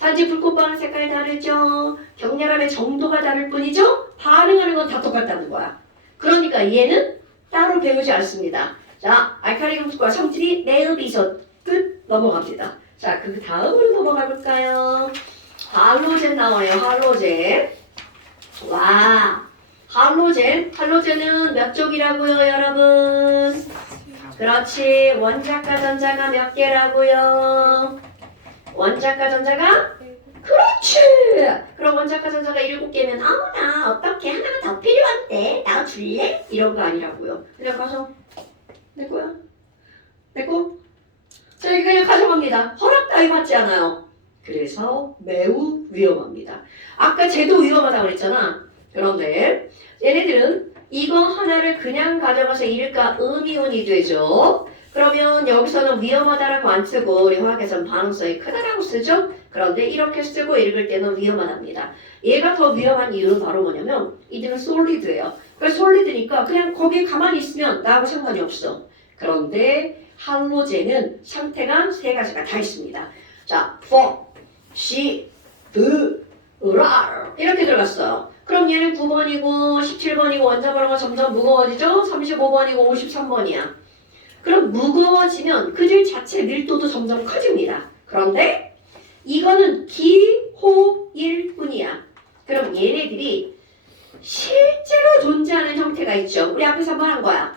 단지 불꽃 반응 색깔이 다르죠. 격렬함의 정도가 다를 뿐이죠. 반응하는 건 다 똑같다는 거야. 그러니까 얘는 따로 배우지 않습니다. 자, 알칼리 금속과 성질이 네오비소 끝 넘어갑니다. 자, 그 다음으로 넘어가 볼까요? 할로젠 나와요. 할로젠. 와, 할로젠은 몇 쪽이라고요, 여러분? 그렇지. 원자과 전자가 몇 개라고요? 원자과 전자가? 그렇지. 그럼 원자과 전자가 7개면 나 어떻게 하나가 더 필요한데 나 줄래? 이런 거 아니라고요. 그냥 가서 내 거야. 내 거. 저희 그냥 가져갑니다. 허락 따위 받지 않아요. 그래서 매우 위험합니다. 아까 쟤도 위험하다고 그랬잖아. 그런데 얘네들은 이거 하나를 그냥 가져가서 잃을까 음이온이 되죠. 그러면 여기서는 위험하다라고 안 쓰고 우리 화학에서는 반응성이 크다라고 쓰죠. 그런데 이렇게 쓰고 읽을 때는 위험하답니다. 얘가 더 위험한 이유는 바로 뭐냐면 이들은 솔리드예요. 그래서 솔리드니까 그냥 거기에 가만히 있으면 나하고 상관이 없어. 그런데 할로젠은 상태가 3가지가 다 있습니다. 자, for, she, the, rar 이렇게 들어갔어요. 그럼 얘는 9번이고 17번이고 원자 번호가 점점 무거워지죠? 35번이고 53번이야. 그럼 무거워지면 그들 자체 밀도도 점점 커집니다. 그런데 이거는 기호일 뿐이야. 그럼 얘네들이 실제로 존재하는 형태가 있죠. 우리 앞에서 말한 거야.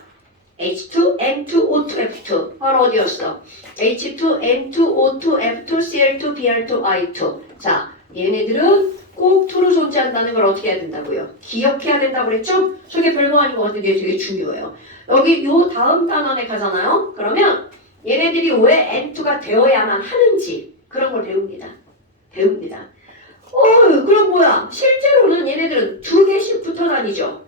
H2, N2, O2, F2. 바로 어디였어? H2, N2, O2, F2, Cl2, Br2, I2. 자, 얘네들은 꼭 2로 존재한다는 걸 어떻게 해야 된다고요? 기억해야 된다고 그랬죠? 저게 별거 아닌 것 같은데 되게 중요해요. 여기 요 다음 단원에 가잖아요. 그러면 얘네들이 왜 N2가 되어야만 하는지 그런 걸 배웁니다. 그럼 뭐야? 실제로는 얘네들은 2개씩 붙어 다니죠.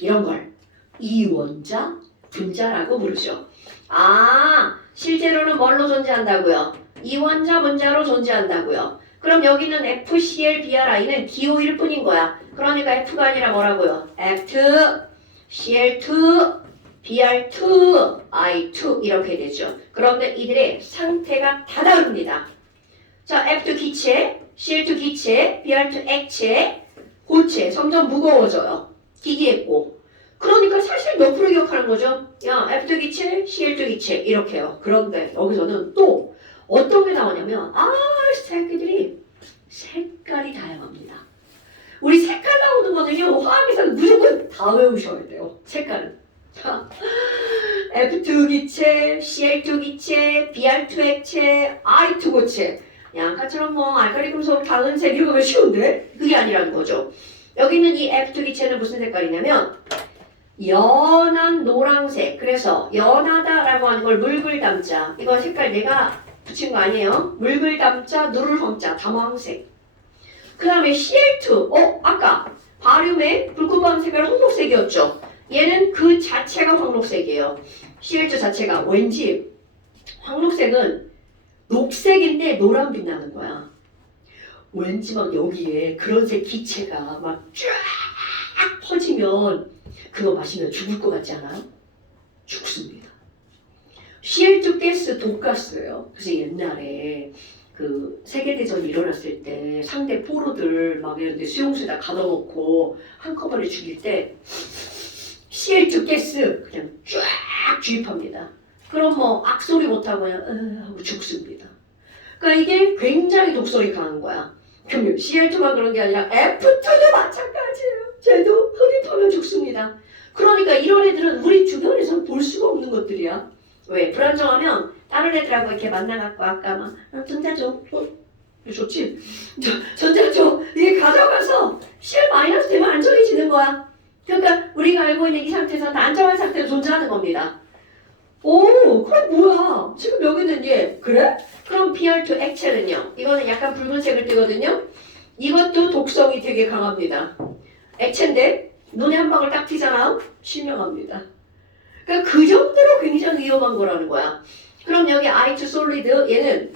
이런 걸 이원자, 분자라고 부르죠. 아, 실제로는 뭘로 존재한다고요? 이원자, 분자로 존재한다고요. 그럼 여기는 FCl, BrI는 기호일 뿐인 거야. 그러니까 F가 아니라 뭐라고요? F2, Cl2, Br2, I2 이렇게 되죠. 그런데 이들의 상태가 다 다릅니다. 자, F2 기체, Cl2 기체, Br2 액체, 고체 점점 무거워져요. 기기했고. 그러니까 사실 옆으로 기억하는 거죠. 야, F2 기체, Cl2 기체 이렇게요. 그런데 여기서는 또 어떤 게 나오냐면 새끼들이 색깔이 다양합니다. 우리 색깔 나오는 거는요. 화학에서는 무조건 다 외우셔야 돼요. 색깔은. 자, F2 기체, Cl2 기체, Br2 액체, I2 고체. 양카처럼 뭐 알칼리 금속 다은색 이런 거 쉬운데 그게 아니라는 거죠. 여기 있는 이 F2 기체는 무슨 색깔이냐면 연한 노란색. 그래서 연하다라고 하는 걸 물글담자. 이거 색깔 내가 붙인 거 아니에요. 물글담자, 누를 황자, 담황색. 그 다음에 Cl2. 아까 바륨의 불꽃밤 색깔 황록색이었죠. 얘는 그 자체가 황록색이에요. Cl2 자체가 왠지 황록색은 녹색인데 노란빛 나는 거야. 왠지 막 여기에 그런색 기체가 막 쫙 퍼지면 그거 마시면 죽을 것 같지 않아요? 죽습니다. Cl2 가스 독가스예요. 그래서 옛날에 그 세계대전이 일어났을 때 상대 포로들 막 이런데 수용소에다 가둬놓고 한꺼번에 죽일 때 Cl2 가스 그냥 쫙 주입합니다. 그럼 뭐 악소리 못하고 그냥 하고 죽습니다. 그러니까 이게 굉장히 독성이 강한 거야. 그럼 Cl2만 그런 게 아니라 F2도 마찬가지예요. 쟤도 흡입하면 죽습니다. 그러니까 이런 애들은 우리 주변에서 볼 수가 없는 것들이야. 왜? 불안정하면 다른 애들하고 이렇게 만나갖고 아까 막 전자 줘. 좋지? 전자 줘. 이게 가져가서 Cl 마이너스 되면 안정해지는 거야. 그러니까 우리가 알고 있는 이 상태에서 다 안정한 상태로 존재하는 겁니다. 오, 그럼 뭐야? 지금 여기는 얘 그래? 그럼 Br2 액체는요? 이거는 약간 붉은색을 띠거든요. 이것도 독성이 되게 강합니다. 액체인데 눈에 한 방울 딱 튀잖아? 실명합니다. 그러니까 그 정도로 굉장히 위험한 거라는 거야. 그럼 여기 I2 솔리드 얘는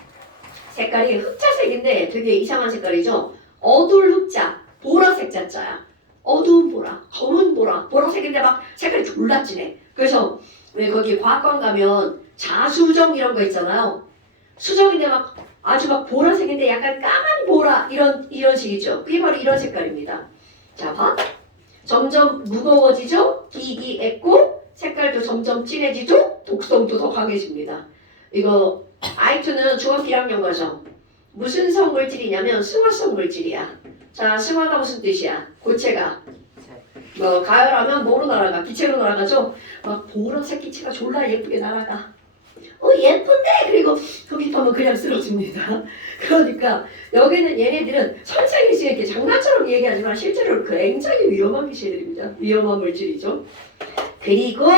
색깔이 흑자색인데 되게 이상한 색깔이죠. 어두울 흑자, 보라색 자자야. 어두운 보라, 검은 보라, 보라색인데 막 색깔이 졸라 진해. 그래서 왜 거기 과학관 가면 자수정 이런 거 있잖아요. 수정인데 막 아주 막 보라색인데 약간 까만 보라 이런 식이죠. 그게 바로 이런 색깔입니다. 자, 봐. 점점 무거워지죠. 기기했고 색깔도 점점 진해지죠. 독성도 더 강해집니다. 이거 I2는 중학교 1학년 과정. 무슨 성 물질이냐면 승화성 물질이야. 자, 승화가 무슨 뜻이야? 고체가. 뭐 가열하면 뭐로 날아가? 기체로 날아가죠? 막 보라색 기체가 졸라 예쁘게 날아가. 예쁜데? 그리고 흡입하면 그냥 쓰러집니다. 그러니까 여기는 얘네들은 선생님이 이렇게 장난처럼 얘기하지만 실제로 굉장히 위험한 기체들입니다. 위험한 물질이죠. 그리고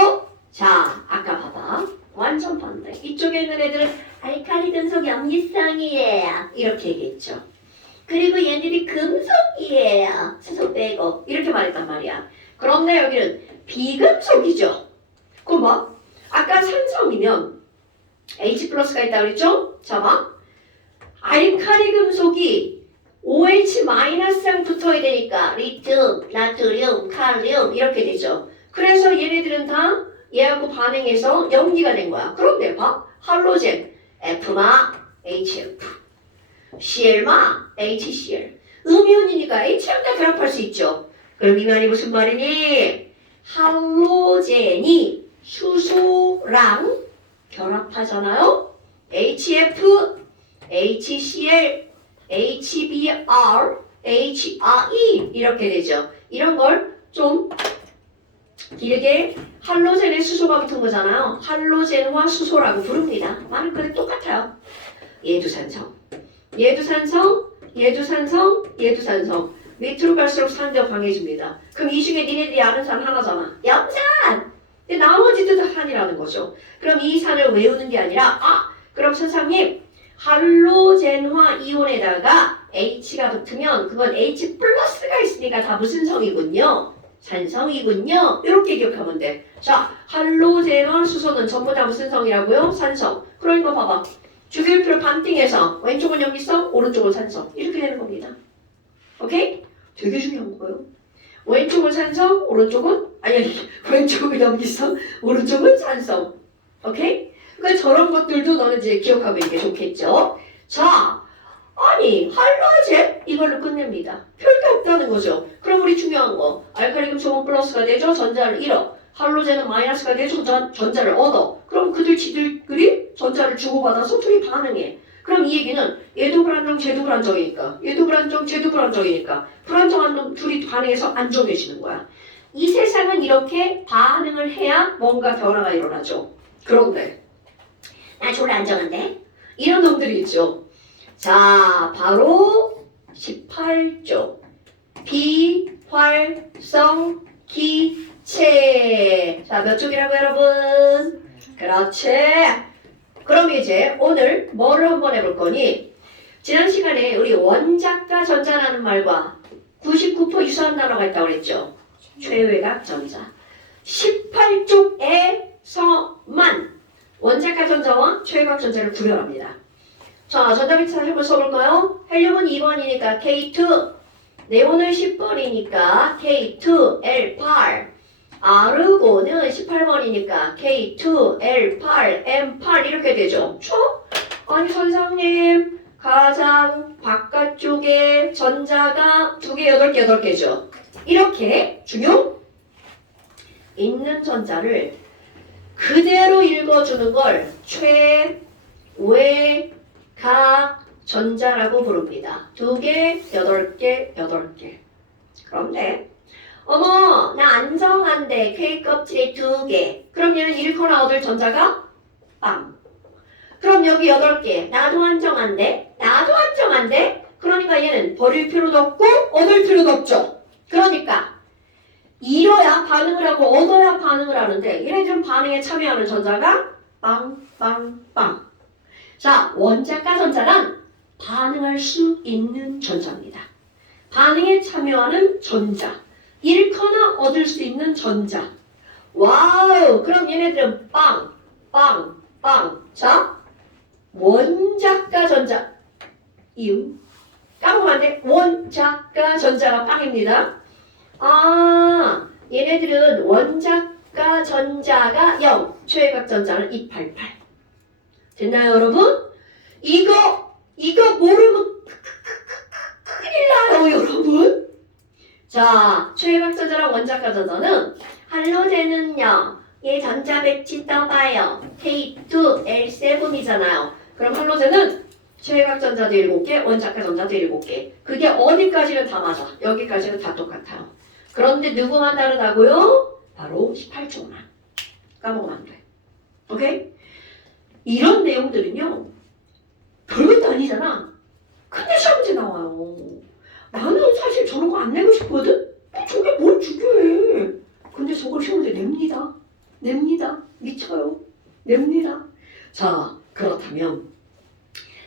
자, 아까 봐봐. 완전 반대. 이쪽에 있는 애들은 알칼리 금속 염기성이에요. 이렇게 얘기했죠. 그리고 얘네들이 금속이에요. 수소 빼고 이렇게 말했단 말이야. 그런데 여기는 비금속이죠. 그럼 뭐? 아까 산성이면 H 플러스가 있다고 그랬죠? 자 봐. 알칼리 금속이 OH 마이너스랑 붙어야 되니까 리튬, 나트륨, 칼륨 이렇게 되죠. 그래서 얘네들은 다 얘하고 반응해서 염기가 된 거야. 그런데 봐. 할로젠 F마 HF, Cl마 HCl. 음이온이니까 H형과 결합할 수 있죠. 그럼 이 말이 무슨 말이니? 할로젠이 수소랑 결합하잖아요. HF, HCl, HBr, HRE 이렇게 되죠. 이런 걸 좀 길게 할로젠의 수소가 붙은 거잖아요. 할로젠화 수소라고 부릅니다. 말은 그래 똑같아요. 얘도 산성, 얘도 산성, 얘도 산성, 얘도 산성. 밑으로 갈수록 산대가 강해집니다. 그럼 이 중에 니네들이 아는 산 하나잖아. 염산! 근데 나머지도 다 산이라는 거죠. 그럼 이 산을 외우는 게 아니라 그럼 선생님 할로젠화 이온에다가 H가 붙으면 그건 H 플러스가 있으니까 다 무슨 성이군요? 산성이군요. 이렇게 기억하면 돼. 자, 할로젠화 수소는 전부 다 무슨 성이라고요? 산성. 그러니까 봐봐. 주기율표를 반띵해서 왼쪽은 염기성, 오른쪽은 산성. 이렇게 되는 겁니다. 오케이? 되게 중요한 거예요. 왼쪽은 산성, 오른쪽은 왼쪽은 염기성, 오른쪽은 산성. 오케이? 그러니까 저런 것들도 너는 이제 기억하고 있는 게 좋겠죠. 자, 아니 할로젠 이걸로 끝냅니다. 별게 없다는 거죠. 그럼 우리 중요한 거 알칼리금 소금 플러스가 되죠. 전자를 잃어. 할로젠은 마이너스가 되죠. 전자를 얻어. 그럼 지들끼리 전자를 주고받아서 둘이 반응해. 그럼 이 얘기는 얘도 불안정, 쟤도 불안정이니까 얘도 불안정, 쟤도 불안정이니까 불안정한 놈 둘이 반응해서 안정해지는 거야. 이 세상은 이렇게 반응을 해야 뭔가 변화가 일어나죠. 그런데 나 졸라 안정한데? 이런 놈들이 있죠. 자, 바로 18쪽 비활성 기체. 자, 몇 쪽이라고 여러분? 그렇지. 그럼 이제 오늘 뭐를 한번 해볼 거니? 지난 시간에 우리 원자과 전자라는 말과 99% 유사한 단어가 있다고 그랬죠? 최외각 전자. 18쪽에서만 원자과 전자와 최외각 전자를 구별합니다. 자, 전자배치 한번 써볼까요? 헬륨은 2번이니까 K2, 네온은 10번이니까 K2, L8, 아르곤은 18번이니까 K2, L8, M8 이렇게 되죠. 아니 선생님, 가장 바깥쪽에 전자가 2개, 8개, 8개죠. 이렇게 중요 있는 전자를 그대로 읽어주는 걸 최외각 전자라고 부릅니다. 2개, 8개, 8개. 그런데 어머, 나 안정한데 K 껍질에 2개. 그럼 얘는 잃거나 얻을 전자가 빵. 그럼 여기 8개. 나도 안정한데? 나도 안정한데? 그러니까 얘는 버릴 필요도 없고 얻을 필요도 없죠. 그러니까 잃어야 반응을 하고 얻어야 반응을 하는데 얘네들은 반응에 참여하는 전자가 빵, 빵, 빵. 자, 원자과 전자란 반응할 수 있는 전자입니다. 반응에 참여하는 전자. 잃거나 얻을 수 있는 전자. 와우! 그럼 얘네들은 빵, 빵, 빵. 자, 원자과 전자. 이응. 까먹으면 안 돼. 원자과 전자가 빵입니다. 아, 얘네들은 원자과 전자가 0, 최외각 전자는 288. 됐나요, 여러분? 이거 모르면 큰일 나요, 여러분. 자, 최외각 전자랑 원자과 전자는 할로젠은요, 얘 전자 배치 떠봐요. K2, L7이잖아요. 그럼 할로젠은 최외각 전자도 7개, 원자과 전자도 7개. 그게 어디까지는 다 맞아. 여기까지는 다 똑같아요. 그런데 누구만 다르다고요? 바로 18쪽만. 까먹으면 안 돼. 오케이? 이런 내용들은요, 별것도 아니잖아. 근데 시험 문제 나와요. 나는 사실 저런 거 안 내고 싶거든? 저게 뭘 중요해. 근데 저걸 시험 문제 냅니다. 미쳐요. 냅니다. 자, 그렇다면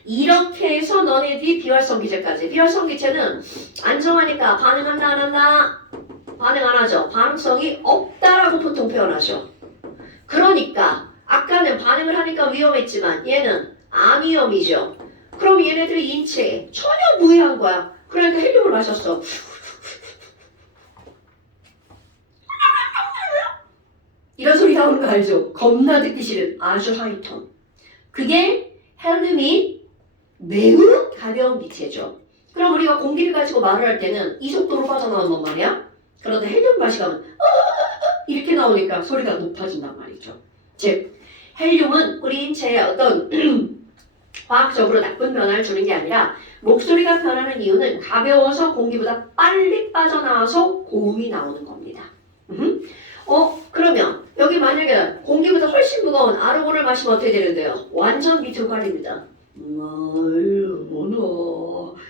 이렇게 해서 너네들이 비활성 기체까지. 비활성 기체는 안정하니까 반응한다 안 한다? 반응 안 하죠. 반응성이 없다라고 보통 표현하죠. 그러니까 아까는 반응을 하니까 위험했지만 얘는 암위험이죠. 그럼 얘네들이 인체에 전혀 무해한 거야. 그러니까 헬륨을 마셨어. 이런 소리 나오는 거 알죠? 겁나 듣기 싫은 아주 하이톤. 그게 헬륨이 매우 가벼운 기체죠. 그럼 우리가 공기를 가지고 말을 할 때는 이 속도로 빠져나온단 말이야. 그런데 헬륨 마시가면 이렇게 나오니까 소리가 높아진단 말이죠. 즉 헬륨은 우리 인체에 어떤 화학적으로 나쁜 변화를 주는 게 아니라 목소리가 변하는 이유는 가벼워서 공기보다 빨리 빠져나와서 고음이 나오는 겁니다. 그러면 여기 만약에 공기보다 훨씬 무거운 아르곤을 마시면 어떻게 되는데요? 완전 비트갈입니다.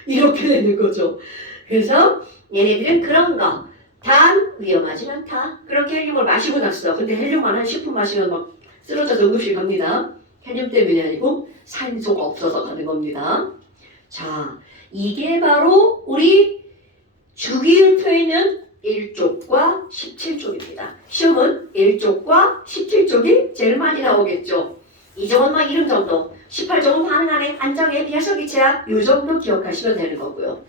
이렇게 되는 거죠. 그래서 얘네들은 그런 거 단 위험하진 않다. 그렇게 헬륨을 마시고 났어. 근데 헬륨만 한 10분 마시면 막 쓰러져서 응급실 갑니다. 헬륨 때문이 아니고 산소가 없어서 가는 겁니다. 자, 이게 바로 우리 주기율표에 있는 1쪽과 17쪽입니다. 시험은 1쪽과 17쪽이 제일 많이 나오겠죠. 2쪽은 막 이름 정도, 18쪽은 반응 안에 안정에 비해서 기체야. 이 정도 기억하시면 되는 거고요.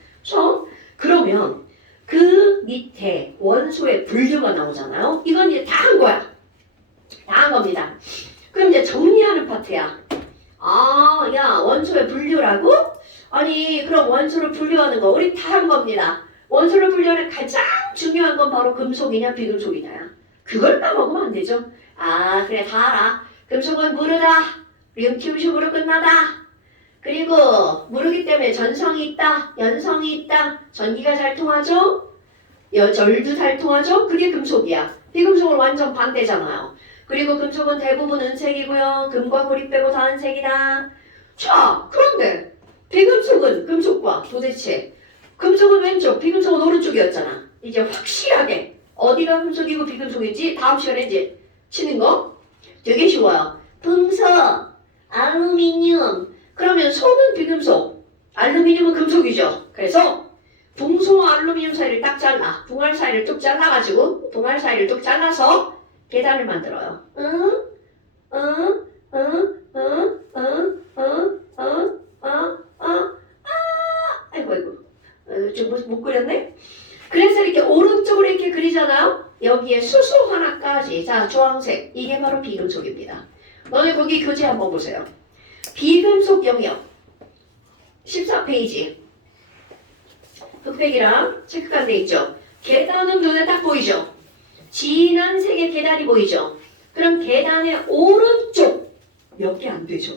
그러면 그 밑에 원소의 분류가 나오잖아요. 이건 이제 다 한 거야. 다 한 겁니다. 그럼 이제 정리하는 파트야. 아, 야, 원소의 분류라고? 아니, 그럼 원소를 분류하는 거 우리 다 한 겁니다. 원소를 분류하는 가장 중요한 건 바로 금속이냐 비금속이냐야. 그걸 까먹으면 안 되죠. 아, 그래, 다 알아. 금속은 무르다. 리튬식으로 끝나다. 그리고 무르기 때문에 전성이 있다. 연성이 있다. 전기가 잘 통하죠. 절도 잘 통하죠. 그게 금속이야. 비금속은 완전 반대잖아요. 그리고 금속은 대부분 은색이고요. 금과 구리 빼고 다 은색이다. 자, 그런데 비금속은 금속과 도대체 금속은 왼쪽, 비금속은 오른쪽이었잖아. 이제 확실하게 어디가 금속이고 비금속인지 다음 시간에 이제 치는 거 되게 쉬워요. 금속, 알루미늄. 그러면 소는 비금속, 알루미늄은 금속이죠. 그래서 붕소와 알루미늄 사이를 딱 잘라. 붕알 사이를 뚝 잘라가지고 붕알 사이를 뚝 잘라서 계단을 만들어요. 아이고. 좀 못 그렸네? 그래서 이렇게 오른쪽으로 이렇게 그리잖아요? 여기에 수소 하나까지. 자, 주황색. 이게 바로 비금속입니다. 너네 거기 교재 한번 보세요. 비금속 영역. 14페이지. 흑백이랑 체크가 돼 있죠? 계단은 눈에 딱 보이죠? 진한 색의 계단이 보이죠? 그럼 계단의 오른쪽 몇 개 안 되죠?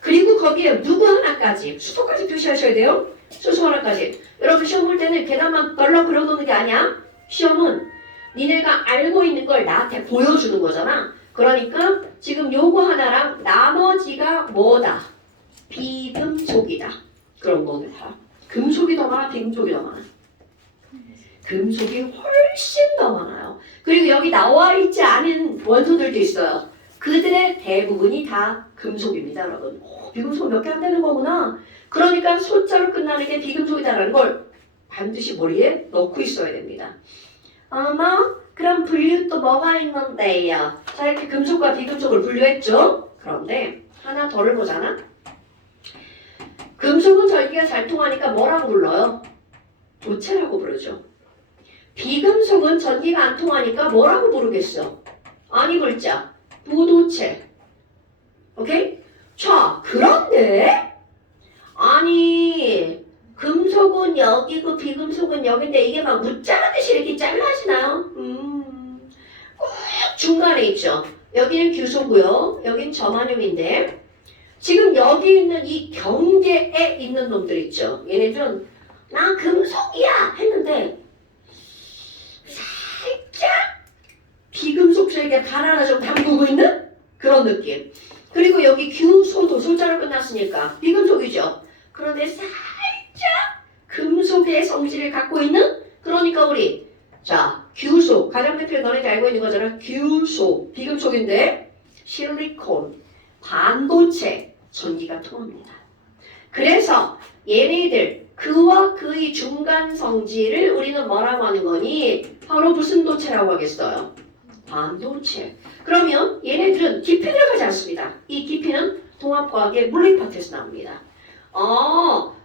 그리고 거기에 누구 하나까지, 수소까지 표시하셔야 돼요. 수소 하나까지. 여러분 시험 볼 때는 계단만 덜렁 그려놓는 게 아니야. 시험은 니네가 알고 있는 걸 나한테 보여주는 거잖아. 그러니까 지금 요거 하나랑 나머지가 뭐다? 비금속이다. 그럼 너네 다. 금속이 더 많아, 비금속이 더 많아? 금속이 훨씬 더 많아요. 그리고 여기 나와 있지 않은 원소들도 있어요. 그들의 대부분이 다 금속입니다, 여러분. 비금속 몇 개 안 되는 거구나. 그러니까 소자로 끝나는 게 비금속이다라는 걸 반드시 머리에 넣고 있어야 됩니다. 그럼 분류 또 뭐가 있는데요? 자, 이렇게 금속과 비금속을 분류했죠? 그런데 하나 더를 보잖아? 금속은 전기가 잘 통하니까 뭐라고 불러요? 도체라고 부르죠. 비금속은 전기가 안 통하니까 뭐라고 부르겠어? 아니 글자 부도체. 오케이? 자, 그런데 아니 금속은 여기고 비금속은 여기인데 이게 막 무자르듯이 이렇게 잘라지나요? 꼭 중간에 있죠. 여기는 규소고요. 여긴 저마늄인데 지금 여기 있는 이 경계에 있는 놈들 있죠. 얘네들은 나 금속이야 했는데 살짝 비금속 쪽에 발 하나 좀 담그고 있는 그런 느낌. 그리고 여기 규소도 소자로 끝났으니까 비금속이죠. 그런데 살짝 금속의 성질을 갖고 있는 그러니까 우리 자 규소 가장 대표 너네들 알고 있는 거잖아. 규소 비금속인데 실리콘 반도체 전기가 통합니다. 그래서 얘네들 그와 그의 중간 성질을 우리는 뭐라고 하는 거니? 바로 무슨 도체라고 하겠어요? 반도체. 그러면 얘네들은 깊이 들어가지 않습니다. 이 깊이는 통합과학의 물리 파트에서 나옵니다.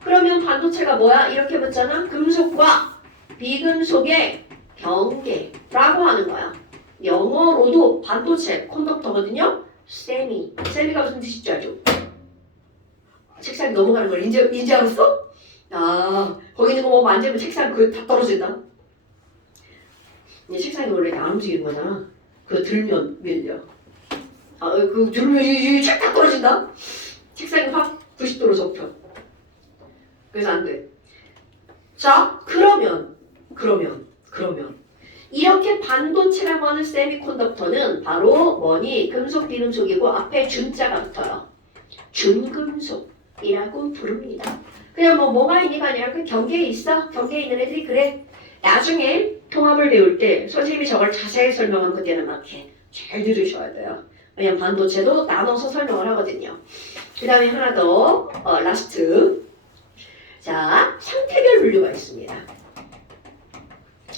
그러면 반도체가 뭐야? 이렇게 묻잖아. 금속과 비금속의 경계라고 하는 거야. 영어로도 반도체, 컨덕터거든요. 세미가 무슨 뜻인지 알죠? 책상에 넘어가는 걸 인지 알았어? 거기 있는 거 뭐 만지면 책상 그 다 떨어진다. 이 책상이 원래 이렇게 안 움직이는 거잖아. 그거 들면 밀려. 그 들면 이책다 떨어진다. 책상이 확 90도로 접혀. 그래서 안 돼. 자, 그러면 이렇게 반도체라고 하는 세미컨덕터는 바로 뭐니? 금속, 비금속이고 앞에 준자가 붙어요. 준금속이라고 부릅니다. 그냥 뭐가 있니가 아니라 그 경계에 있어. 경계에 있는 애들이 그래. 나중에 통합을 배울 때 선생님이 저걸 자세히 설명한 그때는 막 이렇게 잘 들으셔야 돼요. 왜냐면 반도체도 나눠서 설명을 하거든요. 그 다음에 하나 더 라스트. 자, 상태별 분류가 있습니다.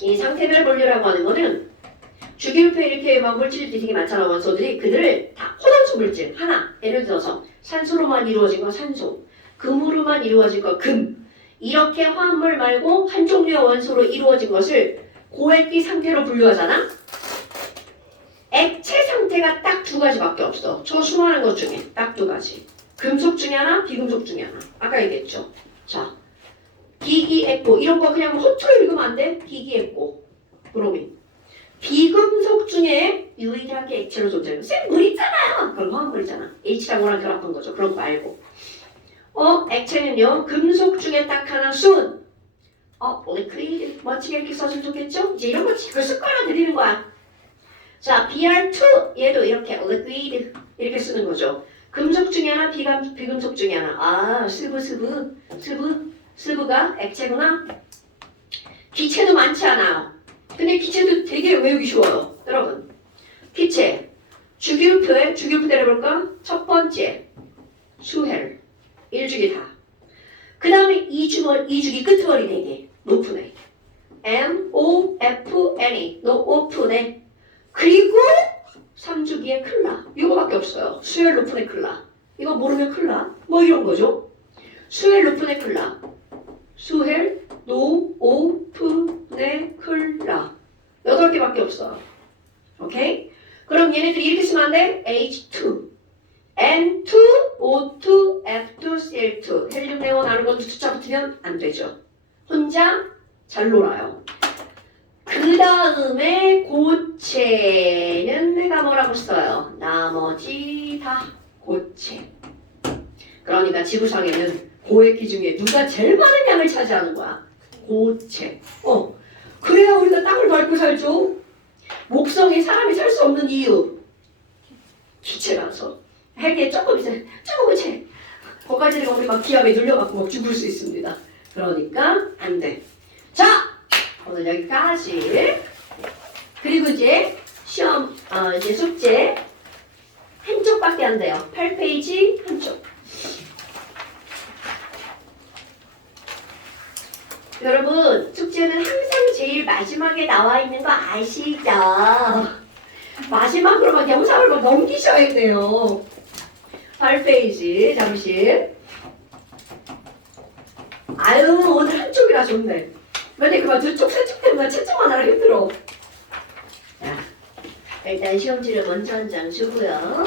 이 상태별 분류라고 하는 거는 주기율표 이렇게 막 물질들이 되게 많잖아. 원소들이 그들을 다 혼합수 물질 하나 예를 들어서 산소로만 이루어진 거 산소, 금으로만 이루어진 거 금, 이렇게 화합물 말고 한 종류의 원소로 이루어진 것을 고액기 상태로 분류하잖아. 액체 상태가 딱 두 가지밖에 없어. 저 수많은 것 중에 딱 두 가지. 금속 중에 하나, 비금속 중에 하나. 아까 얘기했죠. 자, 기기액고 이런 거 그냥 허투루 읽으면 안 돼. 기기액고, 브로민. 비금속 중에 유일하게 액체로 존재해요. 쌤, 물 있잖아요. 그건 화합물이잖아. H랑오랑 결합한 거죠. 그런 거 말고. 액체는요. 금속 중에 딱 하나 순. 리퀴드. 멋지게 이렇게 써주면 좋겠죠? 이제 이런 거 그 습관을 들이는 거야. 자, BR2. 얘도 이렇게 liquid 이렇게 쓰는 거죠. 금속 중에 하나, 비금속 중에 하나. 스브가 액체구나. 기체도 많지 않아요. 근데 기체도 되게 외우기 쉬워요. 여러분. 기체. 주기율표 때려볼까? 첫 번째. 수헬. 1주기 다. 그 다음에 2주기 끝머리 4개. 노프네. MOFNE. 노오프네. 그리고 3주기에 클라. 이거밖에 없어요. 수헬 노프네 클라. 이거 모르면 클라. 뭐 이런 거죠. 수헬 노프네 클라. 수헬 노오프네 클라. 8개밖에 없어. 오케이? 그럼 얘네들이 이렇게 쓰면 안 돼? H2, N2, O2, F2, Cl2. 헬륨, 네온, 아르곤 숫자 붙으면 안 되죠. 혼자 잘 놀아요. 그 다음에 고체는 내가 뭐라고 써요? 나머지 다 고체. 그러니까 지구상에는 고액기 중에 누가 제일 많은 양을 차지하는 거야? 고체. 그래야 우리가 땅을 밟고 살죠. 목성에 사람이 살 수 없는 이유. 기체라서. 핵에 조금 고체. 거기까지 우리 막 기압에 눌려갖고 막 죽을 수 있습니다. 그러니까 안 돼. 자, 오늘 여기까지. 그리고 이제 시험, 이제 숙제 한쪽밖에 안 돼요. 8페이지 한쪽. 여러분, 숙제는 항상 제일 마지막에 나와 있는 거 아시죠? 마지막으로 막 영상을 막 넘기셔야 돼요. 8페이지, 잠시. 아유, 오늘 한쪽이라 좋네. 만약에 그만 두 쪽, 세 쪽 때문에 채점 하느라 힘들어. 자, 일단 시험지를 먼저 한 장 주고요.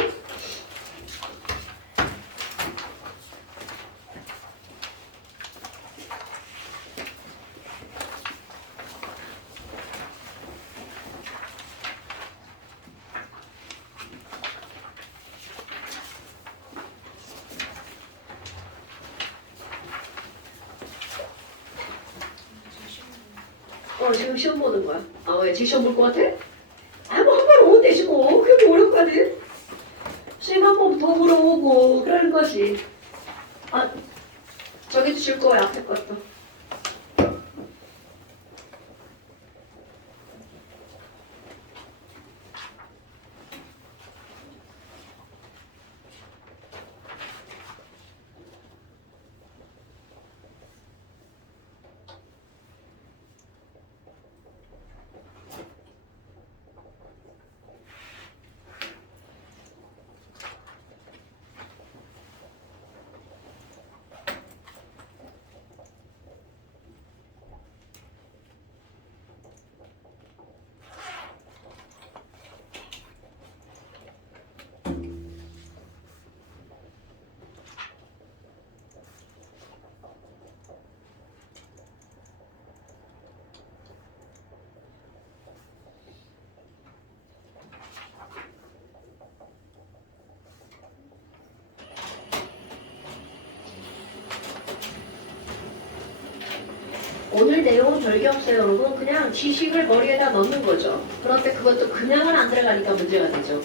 지금 시험 보는 거야. 왜? 제 시험 볼 것 같아? 뭐 한 번 오면 되지 뭐. 그게 뭐 어렵거든. 쌤 한 번 더 물어보고 그러는 거지. 저기도 줄 거야, 앞에 것도. 오늘 내용은 별게 없어요, 여러분. 그냥 지식을 머리에다 넣는 거죠. 그런데 그것도 그냥은 안 들어가니까 문제가 되죠.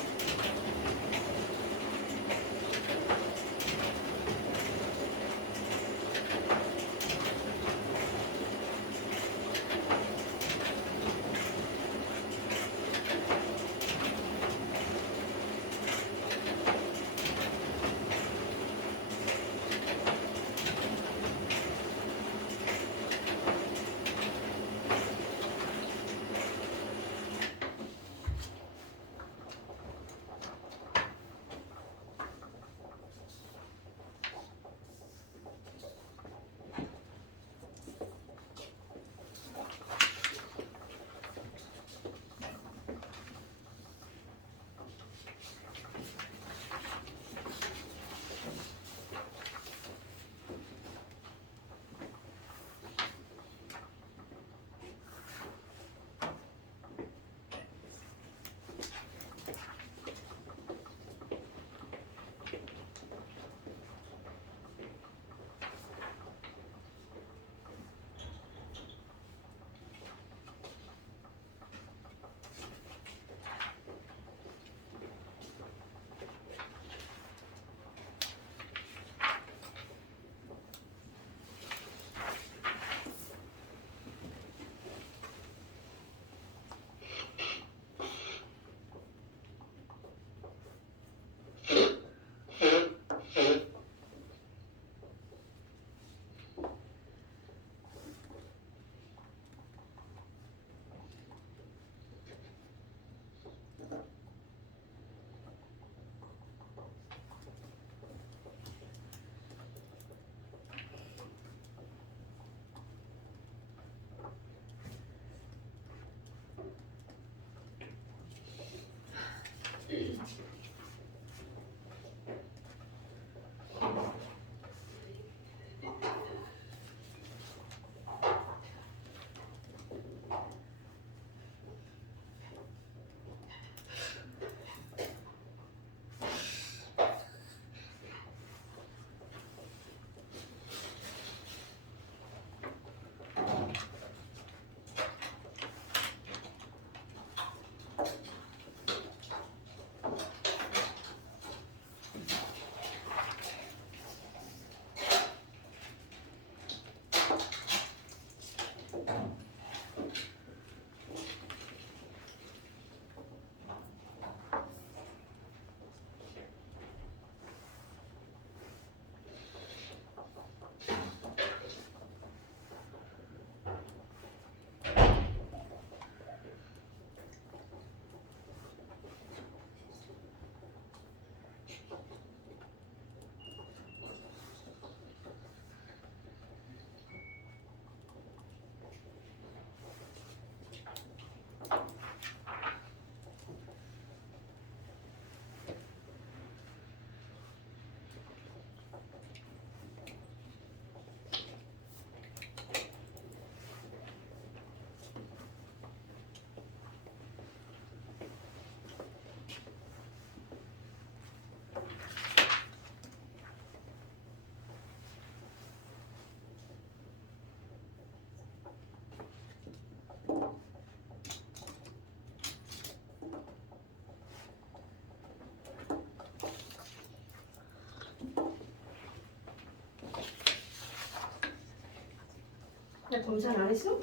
나 검사를 안 했어?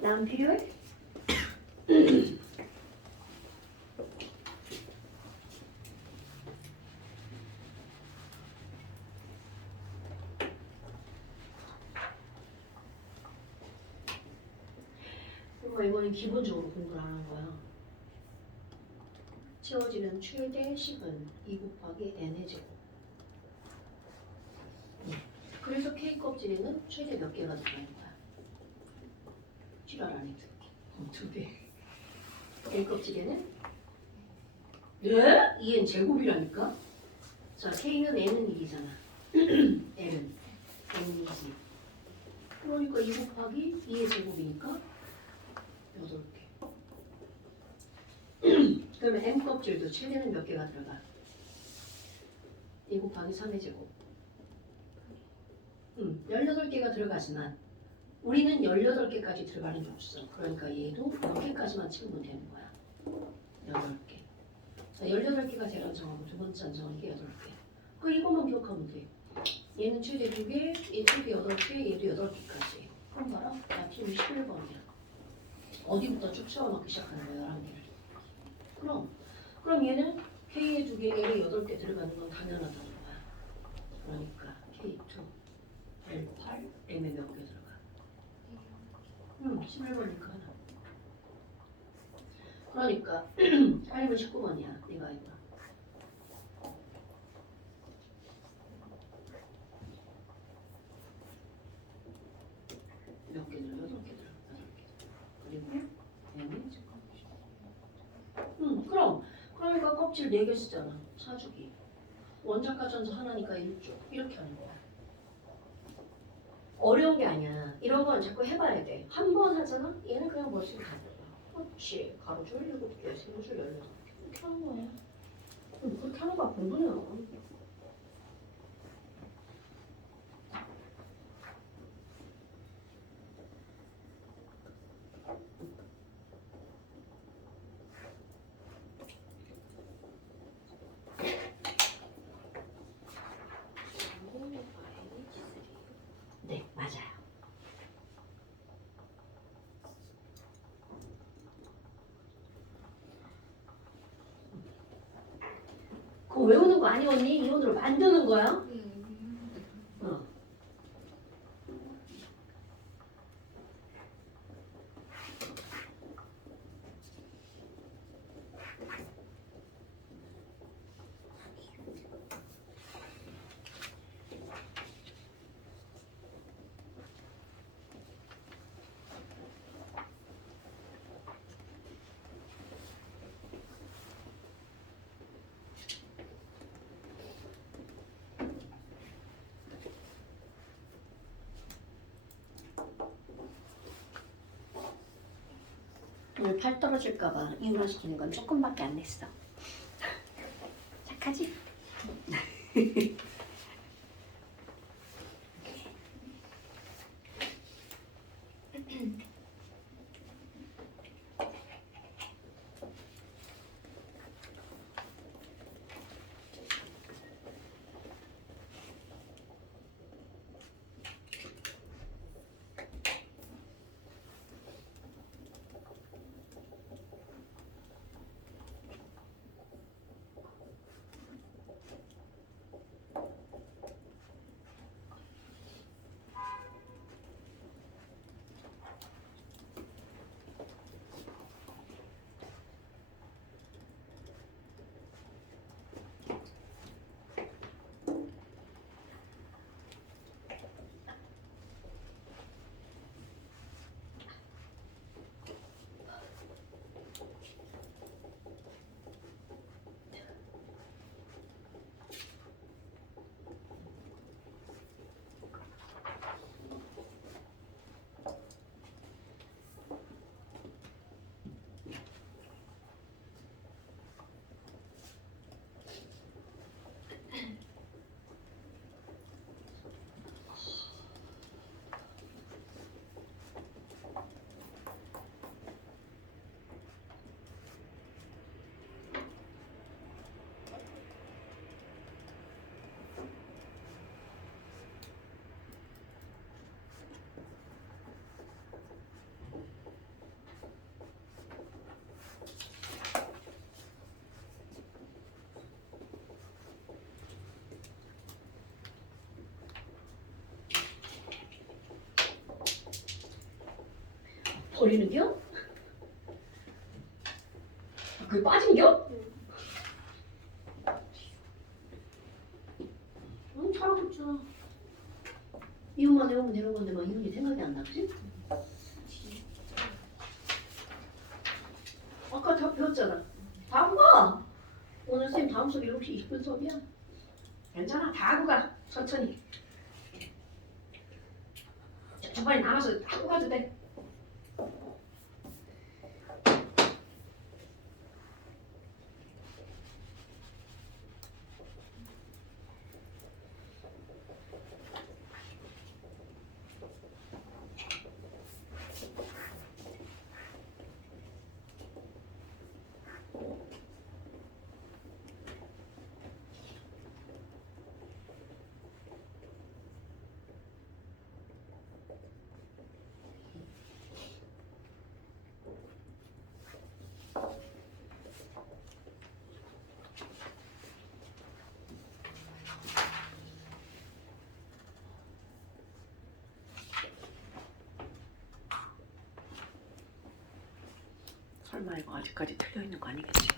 난 필요해? 이거는 기본적으로 공부를 하는 거야. 채워지는 최대 식은 2 곱하기 n의 제곱. 그래서 K 껍질에는 최대 몇 개가 들어가는 거야? 지랄 안 해도 2개. K 껍질에는 예? 2n 제곱이라니까? 자, K는 n은 1이잖아. n은 n이지. 그러니까 2 곱하기 2의 제곱이니까 8개. 그러면 M 껍질도 최대는 몇 개가 들어가? 2 곱하기 3의 제곱. 18개가 들어가지만 우리는 18개까지 들어가는 게 없어. 그러니까 얘도 10개까지만 채우면 되는 거야. 8개. 자, 18개가 제일 안정하고 두 번째 안정하는 게 8개. 그 이것만 기억하면 돼. 얘는 최대 2개, 얘 최대 8개, 얘도 8개까지. 그럼 봐라. 야, B는 11번이야. 어디부터 쭉 채워넣기 시작하는 거야, 11개를. 그럼 얘는 K에 2개, 얘에 8개 들어가는 건 당연하다는 거야. 그러니까 K2, L8, M에 몇 개 들어가? 11번이니까 하나. 그러니까 8이면 19번이야. 내가 이거. 몇 개 들어? 8개 들어. 8개. 그리고 M은 그러니까 껍질 4개 쓰잖아. 사주기. 원자과 전자 하나니까 1쪽. 이렇게 하는 거야. 어려운 게 아니야. 이런 건 자꾸 해봐야 돼. 한 번 하잖아? 얘는 그냥 머릿속에 다 들어가. 그렇지. 가로줄 7개, 세로줄 18개. 그렇게 하는 거야. 그렇게 하는 거야. 공부는. 네, 맞아요. 그거 외우는 거 아니었니? 이론으로 만드는 거야? 어. 오늘 팔 떨어질까봐 이혼시키는 건 조금밖에 안 냈어. 착하지? 버리는겨? 그게 빠진겨? 응, 잘하고 있잖아. 이혼만 해오면 되는 건데 막 이혼이 생각이 안 나지? 아까 다 배웠잖아. 다 하고 가. 오늘 선생님 다음 수업이 7시 20분 수업이야. 괜찮아. 다 하고 가. 천천히. 주반에 남아서 하고 가도 돼. 설마 이거 아직까지 틀려 있는 거 아니겠지?